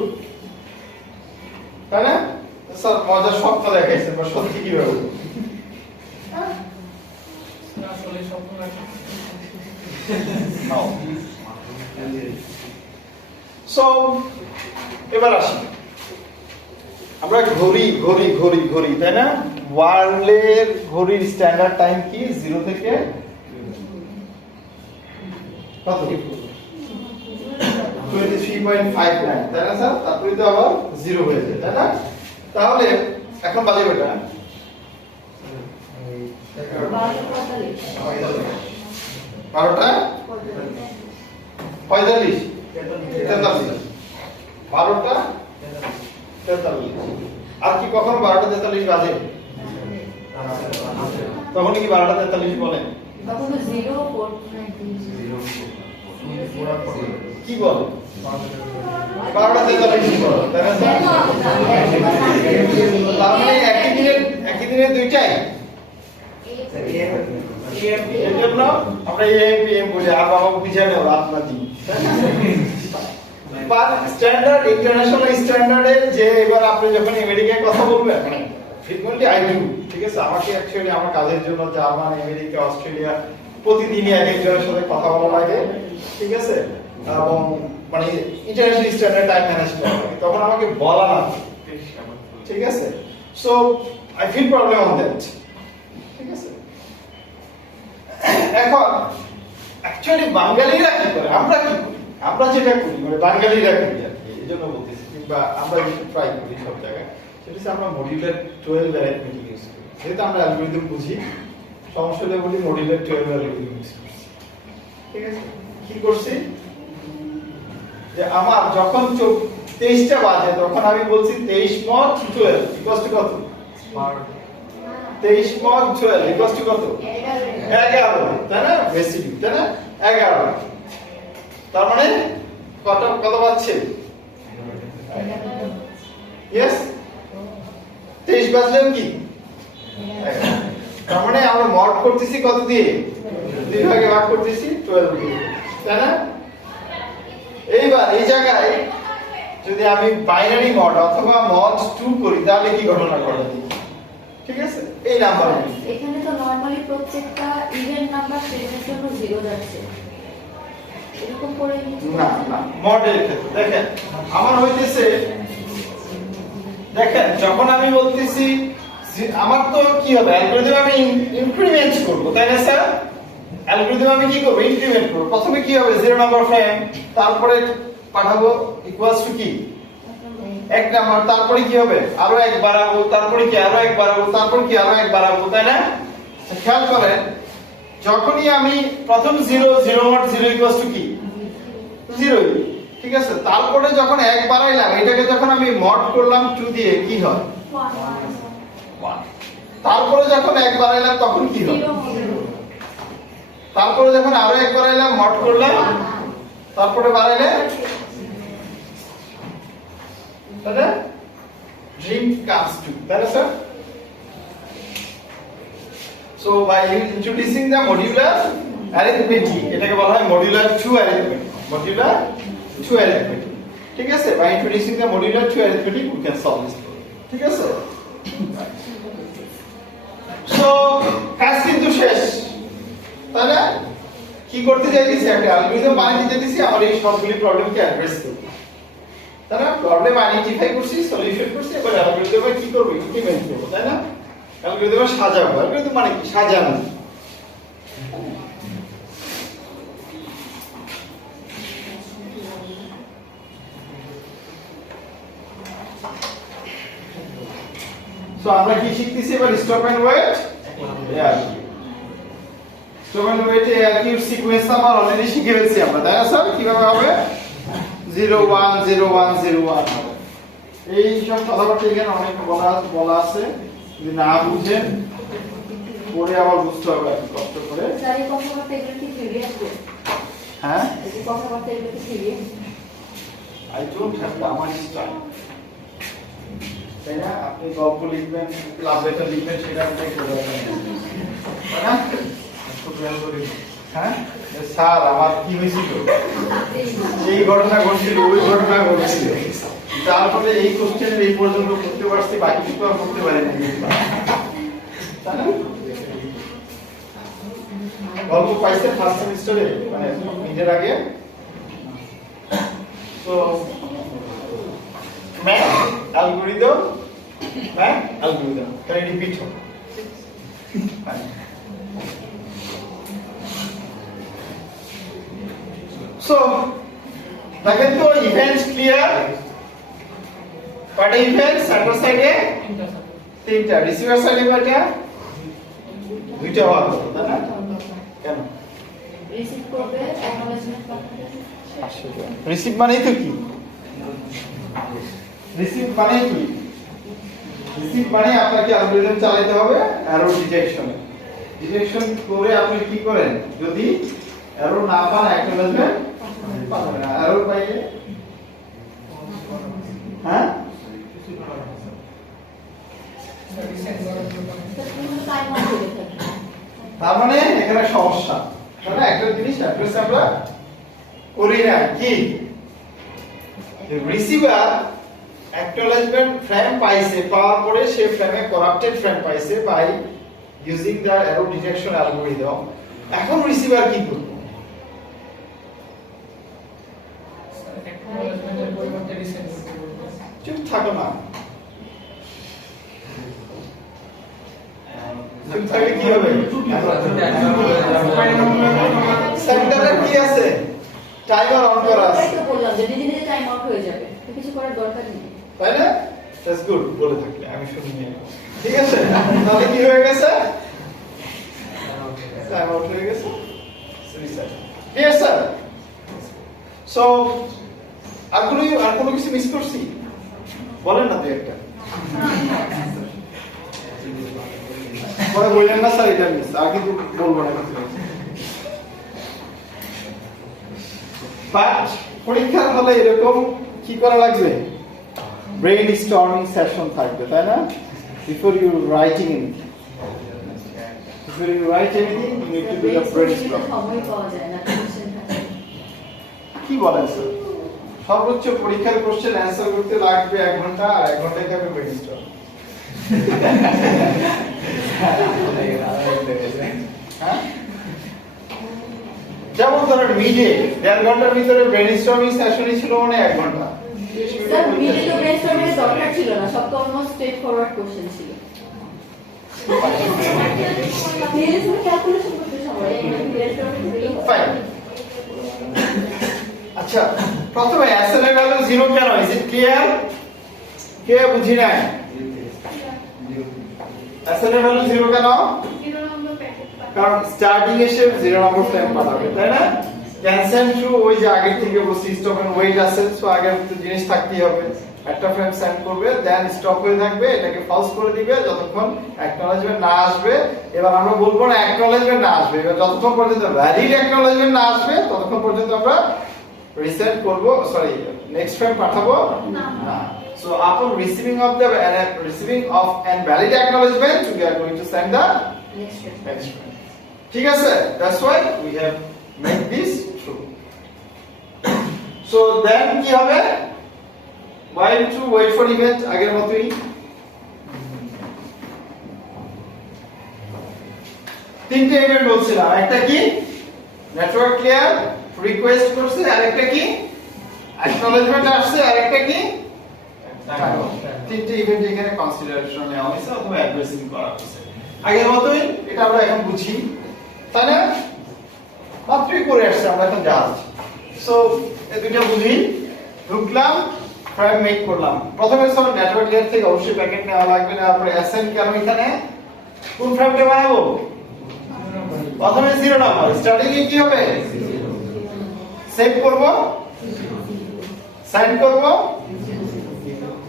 তাই না? স্যার মজার স্বপ্ন দেখাইছে, বা সত্যি কিভাবে? আসলে স্বপ্ন সো এবার আসি আমরা ঘড়ি ঘড়ি ঘড়ি ঘড়ি তাই না ওয়ার্ল্ডের ঘড়ির স্ট্যান্ডার্ড টাইম কি 0 থেকে কত 23.59 তাই না স্যার তারপরে তো আবার 0 হয়ে যায় তাই না তাহলে এখন বাজে কয়টা 12টা 45 43 12টা 43 আর কি কখন 12টা 43 বাজে তখন কি 12টা 43 বলে তখন তো 0 কি বলে 12টা 43 বলে তাই না স্যার তার মানে একই দিনে দুইটাই এর জন্য আমরা এএম পিএম বলি আর বাবা বুঝে নাও রাত না দিন বাট স্ট্যান্ডার্ড ইন্টারন্যাশনাল স্ট্যান্ডার্ডে যে এবার আপনি যখন আমেরিকায় কথা বলবেন মানে ফ্রিকোয়েন্টলি আই ডু ঠিক আছে আমাকে অ্যাকচুয়ালি আমার কাজের জন্য জার্মান আমেরিকা অস্ট্রেলিয়া প্রতিদিনই এক একজনের সাথে কথা বলা লাগে ঠিক আছে এবং মানে ইন্টারন্যাশনাল স্ট্যান্ডার্ড টাইম ম্যানেজ করা লাগে তখন আমাকে বলা না ঠিক আছে so I feel problem on that ঠিক আছে এখন অ্যাকচুয়ালি বাঙালিরা কি করে আমরা কি করি আমরা যেটা করি মানে বাঙালিরা করি আর কি এই জন্য বলতেছি কিংবা আমরা যেটা ট্রাই করি সব জায়গায় সেটা হচ্ছে আমরা মডিউলার 12 অ্যারিথমেটিক ইউজ করি যেহেতু আমরা অ্যালগরিদম বুঝি সমস্যা হলে বলি মডিউলার 12 অ্যালগরিদম ইউজ করি ঠিক আছে কি করছি যে আমার যখন 23টা বাজে তখন আমি বলছি 23 মড 12 ইকুয়াল টু কত 23 মড 12 ইকুয়াল টু কত 11 তাই না রেসিডিউ তাই না 11 তার মানে কত পাচ্ছে यस 23 বাজলেও কি তার মানে আমরা মড করতেছি কত দিয়ে দুই ভাগে ভাগ করতেছি 12 দিয়ে তাই না এইবার এই জায়গায় যদি আমি বাইনারি মড অথবা মড 2 করি তাহলে কি ঘটনা ঘটে ঠিক আছে এই নাম্বার এখানে তো নরমালি প্রত্যেকটা ইভেন নাম্বার ট্রেনের জন্য 0 যাচ্ছে এরকম করে না না মডেল ক্ষেত্রে দেখেন আমার হইতেছে দেখেন যখন আমি বলতেছি আমার তো কি হবে অ্যালগরিদম আমি ইনক্রিমেন্ট করব তাই না স্যার অ্যালগরিদম আমি কি করব ইনক্রিমেন্ট করব প্রথমে কি হবে 0 নাম্বার ফ্রেম তারপরে পাঠাবো ইকুয়ালস টু কি এক নাম্বার তারপরে কি হবে আরো এক বাড়াবো তারপরে কি আরো এক বাড়াবো তারপর কি আরো এক বাড়াবো তাই না খেয়াল করেন যখনই আমি প্রথম 0 0 মড 0 ইকুয়ালস টু কি 0 ঠিক আছে তারপরে যখন এক বাড়াইলাম এটাকে যখন আমি মড করলাম 2 দিয়ে কি হয় 1 তারপরে যখন এক বাড়াইলাম তখন কি হয় তারপরে যখন আরো এক বাড়াইলাম মড করলাম তারপরে বাড়াইলে তাহলে dream comes to তাই না sir so by introducing the modular arithmetic এটাকে বলা হয় modular 2 arithmetic modular 2 arithmetic ঠিক আছে by introducing the modular 2 arithmetic we can solve this problem ঠিক আছে so কাজ কিন্তু শেষ তাই না কি করতে চাইছি একটা অ্যালগরিদম বানাতে চাইছি আমার এই সবগুলি প্রবলেমকে অ্যাড্রেস করতে তারা প্রবলেম আইডেন্টিফাই করছি সলিউশন করছি এবার অ্যালগরিদমে কি করব ইমপ্লিমেন্ট করব তাই না অ্যালগরিদমে সাজাবো অ্যালগরিদম মানে কি সাজানো সো আমরা কি শিখতেছি এবার stop and wait stop and wait এর কি সিকোয়েন্স আমরা অলরেডি শিখে ফেলছি আমরা তাই না স্যার কিভাবে হবে 010101 এই সব কথাবার্তা এখানে অনেক বলা আছে যদি না বুঝেন পরে আবার বুঝতে হবে একটু কষ্ট করে স্যার এই কথাবার্তা এগুলো কি ফিরে আসবে হ্যাঁ এই কথাবার্তা এগুলো কি ফিরে আই ডোন্ট হ্যাভ দ্য আমার স্টাইল তাই না আপনি গল্প লিখবেন লাভ লেটার লিখবেন সেটা আপনি করে দেবেন তাই না হ্যাঁ স্যার আমার কি হয়েছিল এই ঘটনা ঘটছিল ওই ঘটনা ঘটছিল তারপরে এই কোশ্চেন এই পর্যন্ত করতে পারছি বাকি কিছু আর করতে পারি না তাই না গল্প পাইছে ফার্স্ট সেমিস্টারে মানে নিজের আগে So math algorithm, can you repeat? Fine. So দেখেন তো ইভেন্টস ক্লিয়ার, কয়টা ইভেন্ট সার্ভার সাইডে? তিনটা। রিসিভার সাইডে কয়টা? দুইটা হওয়ার কথা, তাই না? কেন? রিসিভ করবে, অ্যাকনলেজমেন্ট পাঠাবে। রিসিভ মানে তো কি? রিসিভ মানে কি? রিসিভ মানে আপনাকে অ্যালগরিদম চালাতে হবে এরর ডিটেকশন। ডিটেকশন করে আপনি কি করেন? যদি এরর না পান অ্যাকনলেজমেন্ট পাবেন না। এরর পাইলে হ্যাঁ টাইম অন করে থাকে। তার মানে এখানে সমস্যা। মানে একটা জিনিস অ্যাড্রেস আমরা করি না কি? রিসিভার অ্যাকনলেজমেন্ট ফ্রেম পাইছে, পাওয়ার পরে সে ফ্রেমে করাপ্টেড ফ্রেম পাইছে by using the error detection algorithm. এখন রিসিভার কি করবে? অ্যাকনলেজমেন্টের পরিবর্তে রিসেন্ড করতে বলবে। চুপ থাকো না। চুপ থাকলে কি হবে? সেন্টারে কি আছে? টাইমার অন করা আছে, তাই তো বললাম যে নিজে নিজে টাইম আউট হয়ে যাবে, তো কিছু করার দরকার নেই। তাই না? দ্যাটস গুড বলে থাকলে আমি শুনি নিয়ে নেব। ঠিক আছে? তাহলে কি হয়ে গেছে? টাইম আউট হয়ে গেছে। রিসেট। ঠিক আছে স্যার? সো আর কোনো কিছু মিস করছি? বলেন না তুই একটা। পরে বললেন না স্যার এটা মিস, আর কিন্তু বলবো না কিছু। বাট পরীক্ষার হলে এরকম কি করা লাগবে? ব্রেইন স্টর্মিং সেশন থাকবে, তাই না? Before you writing anything, before you write anything you need to do the brainstorming. সময় পাওয়া যায় না, টেনশন থাকে। কি বলেন স্যার? সর্বোচ্চ পরীক্ষার কোশ্চেন অ্যানসার করতে লাগবে 1 ঘন্টা, আর 1 ঘন্টায় থাকবে ব্রেইন স্টর্মিং। হ্যাঁ, যেমন ধরেন মিডে 1.5 ঘন্টার ভিতরে ব্রেইন স্টর্মিং সেশনই ছিল মানে 1 ঘন্টা। স্যার মিডে তো ব্রেনস্টর্মিং এর দরকার ছিল না, সব তো অলমোস্ট স্ট্রেট ফরওয়ার্ড কোশ্চেন ছিল। সিরিয়াসলি ক্যালকুলেশন করতে সময় ফাইন। আচ্ছা, প্রথমে এসএল এর ভ্যালু 0 কেন? Is it clear? কে বুঝি নাই? এসএল এর ভ্যালু 0 কেন? 0 নম্বর প্যাকেট পাঠাবে। কারণ স্টার্টিং এসে 0 নম্বর ফ্রেম পাঠাবে, তাই না? ক্যান্সেল টু ওই যে আগে থেকে বলছি স্টপ এন্ড ওয়েট আছে, সো আগের তো জিনিস থাকতেই হবে। একটা ফ্রেম সেন্ড করবে, দেন স্টপ হয়ে থাকবে, এটাকে ফলস করে দিবে যতক্ষণ অ্যাকনলেজমেন্ট না আসবে। এবার আমরা বলবো না অ্যাকনলেজমেন্ট না আসবে, এবার যতক্ষণ পর্যন্ত ভ্যালিড অ্যাকনলেজমেন্ট না আসবে ততক্ষণ পর্যন্ত আমরা রিসেট করব, সরি নেক্সট ফ্রেম পাঠাবো না। So upon receiving of an valid acknowledgement, we are going to send the next frame. ঠিক আছে? That's why we have made this true. So then কি হবে? While to wait for event আগের মতই। তিনটে event বলছিলাম, একটা কি নেটওয়ার্ক ক্লিয়ার রিকোয়েস্ট করছে, আরেকটা কি অ্যাকনলেজমেন্ট আসছে, আরেকটা কি তিনটে ইভেন্ট এখানে কনসিডারেশন নেওয়া হয়েছে অথবা অ্যাড্রেসিং করা হয়েছে। আগের মতই এটা আমরা এখন বুঝি, তাই না? মাত্রই করে আসছে আমরা এখন জাস্ট। সো এই দুটো বুঝি, ঢুকলাম, ফ্রেম মেক করলাম। প্রথমে সব নেটওয়ার্ক লেয়ার থেকে অবশ্যই প্যাকেট নেওয়া লাগবে, নেওয়ার পরে অ্যাসাইন কেন এখানে কোন ফ্রেমটা বানাবো? প্রথমে 0 নাম্বার, স্টার্টিং এ কি হবে? সেভ করব, সাইন করব,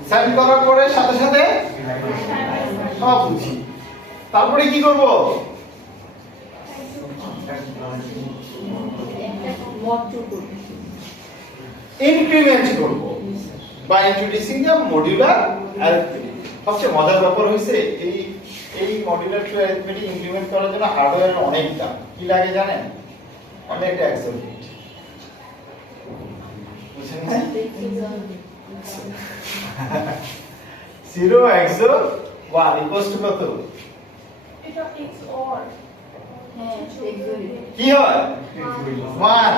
সাইন করার পরে সাথে সাথে সব বুঝি। তারপরে কি করব? ইনক্রিমেন্ট করব by introducing the modular arithmetic. সবচেয়ে মজার ব্যাপার হইছে এই মডিউলার টু অ্যারিথমেটিক ইমপ্লিমেন্ট করার জন্য হার্ডওয়্যারের অনেক দাম। কি লাগে জানেন? অনেকটা এক্সোলিট। বুঝছেন না? 0 exo 1 equals to কত? এটা XOR হ্যাঁ, এক্সোরি। কি হয়? 1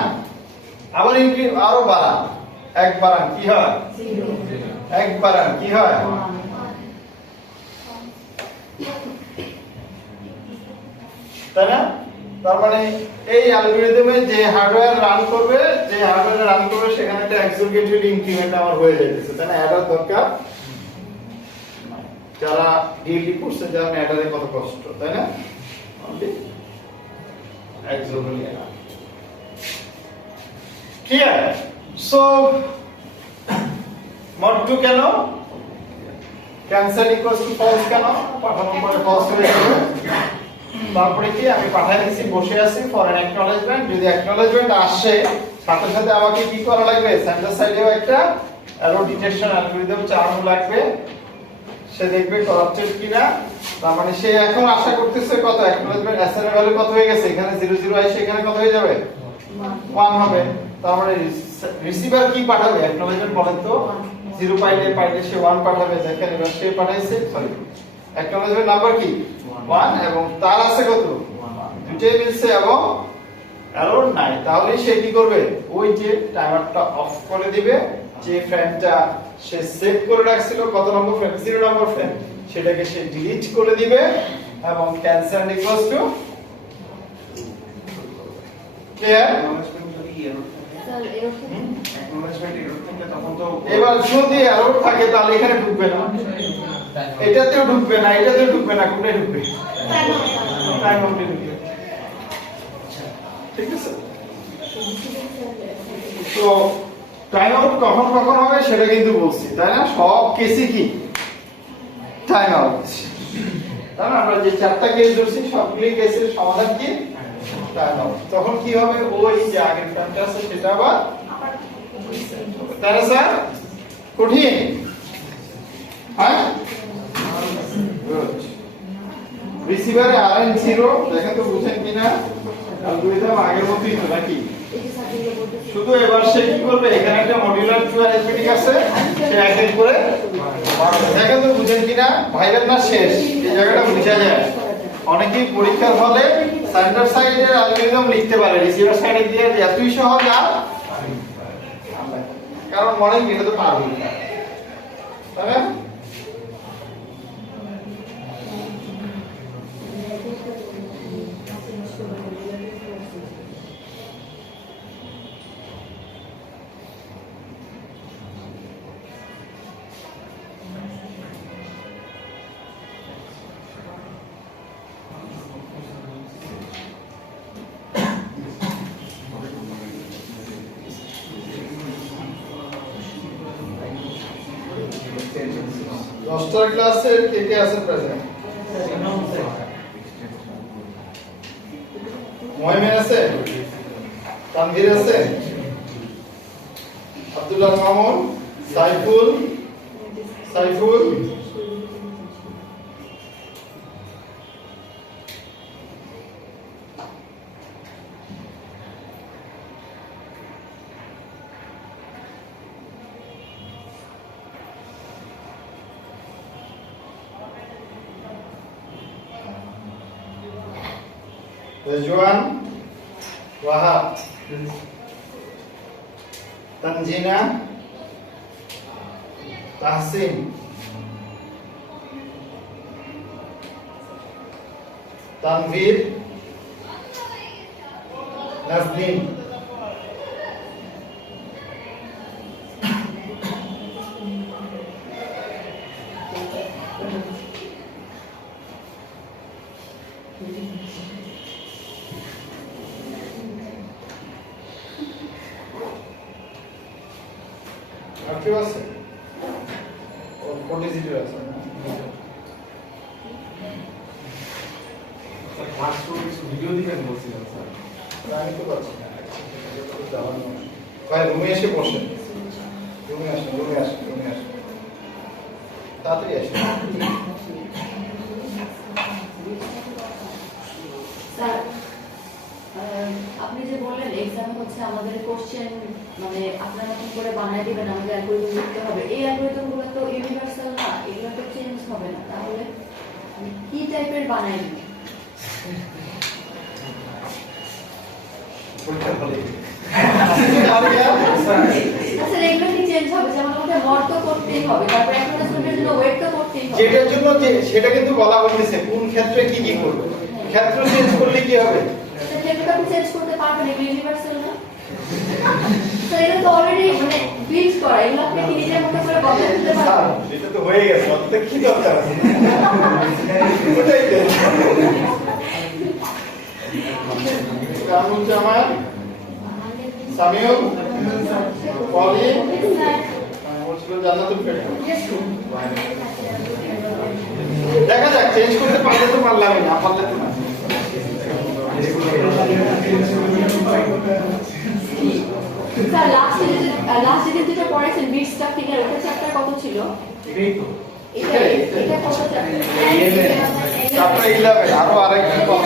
আবার আরো বাড়া এক বারান কি হয়? জিরো এক বারান কি হয়? তাই না? তার মানে এই অ্যালগরিদমে যে হার্ডওয়্যার রান করবে সেখানে একটা এক্সিকিউটিভ ইনক্রিমেন্ট আমার হয়ে যাইতেছে, তাই না? অ্যাডার দরকার নাই। যারা ডিএলডি করছে জানেন অ্যাডারে কত কষ্ট, তাই না? Only executive Eder. Clear? So mod 2 কেন? ক্যান্সেল ইকুয়ালস টু ফলস কেন? পাঠানোর পরে ফলস হয়ে যাবে। তারপরে কি আমি পাঠাই দিছি, বসে আছি ফর এন অ্যাকনলেজমেন্ট। যদি অ্যাকনলেজমেন্ট আসে সাথে সাথে আমাকে কি করা লাগবে? সেন্টার সাইডেও একটা এরর ডিটেকশন অ্যালগরিদম চালানো লাগবে। সে দেখবে করাপ্টেড কিনা। তার মানে সে এখন আশা করতেছে কত অ্যাকনলেজমেন্ট এসএন এর ভ্যালু কত হয়ে গেছে, এখানে 00 আসে এখানে কত হয়ে যাবে? 1 হবে। তার মানে রিসিভার কি পাঠাবে? অ্যাকনলেজমেন্ট বলেন তো। 0 পাইলে সে 1 পাঠাবে। দেখেন এবার সে পাঠাইছে, সরি অ্যাকনলেজমেন্ট নাম্বার কি 1 এবং তার আছে কত 1, দুটোই মিলছে এবং এরর নাই। তাহলে সে কি করবে? ওই যে টাইমারটা অফ করে দিবে, যে ফ্রেমটা সে সেভ করে রাখছিল, কত নম্বর ফ্রেম? 0 নম্বর ফ্রেম, সেটাকে সে ডিলিট করে দিবে এবং cancel equals two clear? Sir এরকম এবার যদি এরর থাকে তাহলে এখানে ঢুকবে না, এটাতেও ঢুকবে না, এটাতেও ঢুকবে না, কোনটায় ঢুকবে? টাইম আউটে ঢুকবে। ঠিক আছে? তো টাইম আউট কখন কখন হবে সেটা কিন্তু বলছি, তাই না? সব কেসে কি টাইম আউট, তাই না? আমরা যে চারটা কেস ধরছি সবগুলি কেসের সমাধান কি টাইম আউট। তখন কি হবে? ওই যে আগের ফ্রেমটা আছে সেটা আবার, তাই না স্যার? কঠিন? হ্যাঁ, গুড। রিসিভারে RN0 দেখেন তো বুঝেন কিনা? অ্যালগরিদম আগের মতই তো নাকি? এই যে সার্টিফিকেট বলতে শুধু এবার সে কি করবে? এখানে একটা মডিউলার কিউ অ্যারিথমেটিক আছে, সে এক এক করে দেখেন তো বুঝেন কিনা? ভাইবেন না শেষ, এই জায়গাটা বুঝা যায়। অনেকেই পরীক্ষার হলে সেন্টার সাইডের অ্যালগরিদম লিখতে পারে, রিসিভার সাইডে দিয়ে এতই সহজ। আর কারণ মনে হয় এটা তো পারবে না, তাই না? দশটার ক্লাসের কে কে আছে প্রেজেন্ট? মহিমেন আছে, তানভীর আছে, Abdullah Mamun, Saiful, Rizwan, Wahab, Tanjina, Tahsin, Tanvir, Nazneen, আর কেউ আছে? ও পজিটিভ আছে না? ভিডিও দিবেন বলছিলাম স্যার। আমি তো পাচ্ছি না। ভাই রুমে এসে বসেন, রুমে আসেন। তাড়াতাড়ি আসেন। স্যার আপনি যে বললেন এক্সাম হচ্ছে আমাদের কোশ্চেন মানে আপনার মতন করে বানাই দিবেন, আমাদের অ্যালগরিদম লিখতে হবে। এই অ্যালগরিদমগুলো তো ইউনিভার্সাল না, এগুলো তো চেঞ্জ হবে না। তাহলে কি টাইপের বানাই দিবেন? পরীক্ষা হলে আচ্ছা এগুলো হবে, তারপর অ্যাকনোলেজমেন্টের জন্য ওয়েট তো করতেই হবে। যেটার জন্য যে সেটা কিন্তু বলা হয়েছে কোন ক্ষেত্রে কি কি করবে, ক্ষেত্র চেঞ্জ করলে কি হবে। সেটা আপনি চেঞ্জ করতে পারবেন, এগুলো ইউনিভার্সাল না। তো এটা তো অলরেডি মানে বিল্ড করা, এগুলো আপনি কি নিজের মতো করে বদলে দিতে স্যার পারবেন। এটা তো হয়ে গেছে, অত কি দরকার আছে। ওটাই তো। কারণ হচ্ছে আমার সামিউল পলি বলছিল জান্নাতুল ফেরদৌস। দেখা যাক চেঞ্জ করতে পারলে তো পারলাম, না পারলে তো না। স্যার লাস্ট যেটা পড়াইছেন বিট স্ট্রাকচার, ওটা চ্যাপ্টার কত ছিল? এটাই তো। এটা কত চ্যাপ্টার? চ্যাপ্টার 11 আরো আরেকটু কম।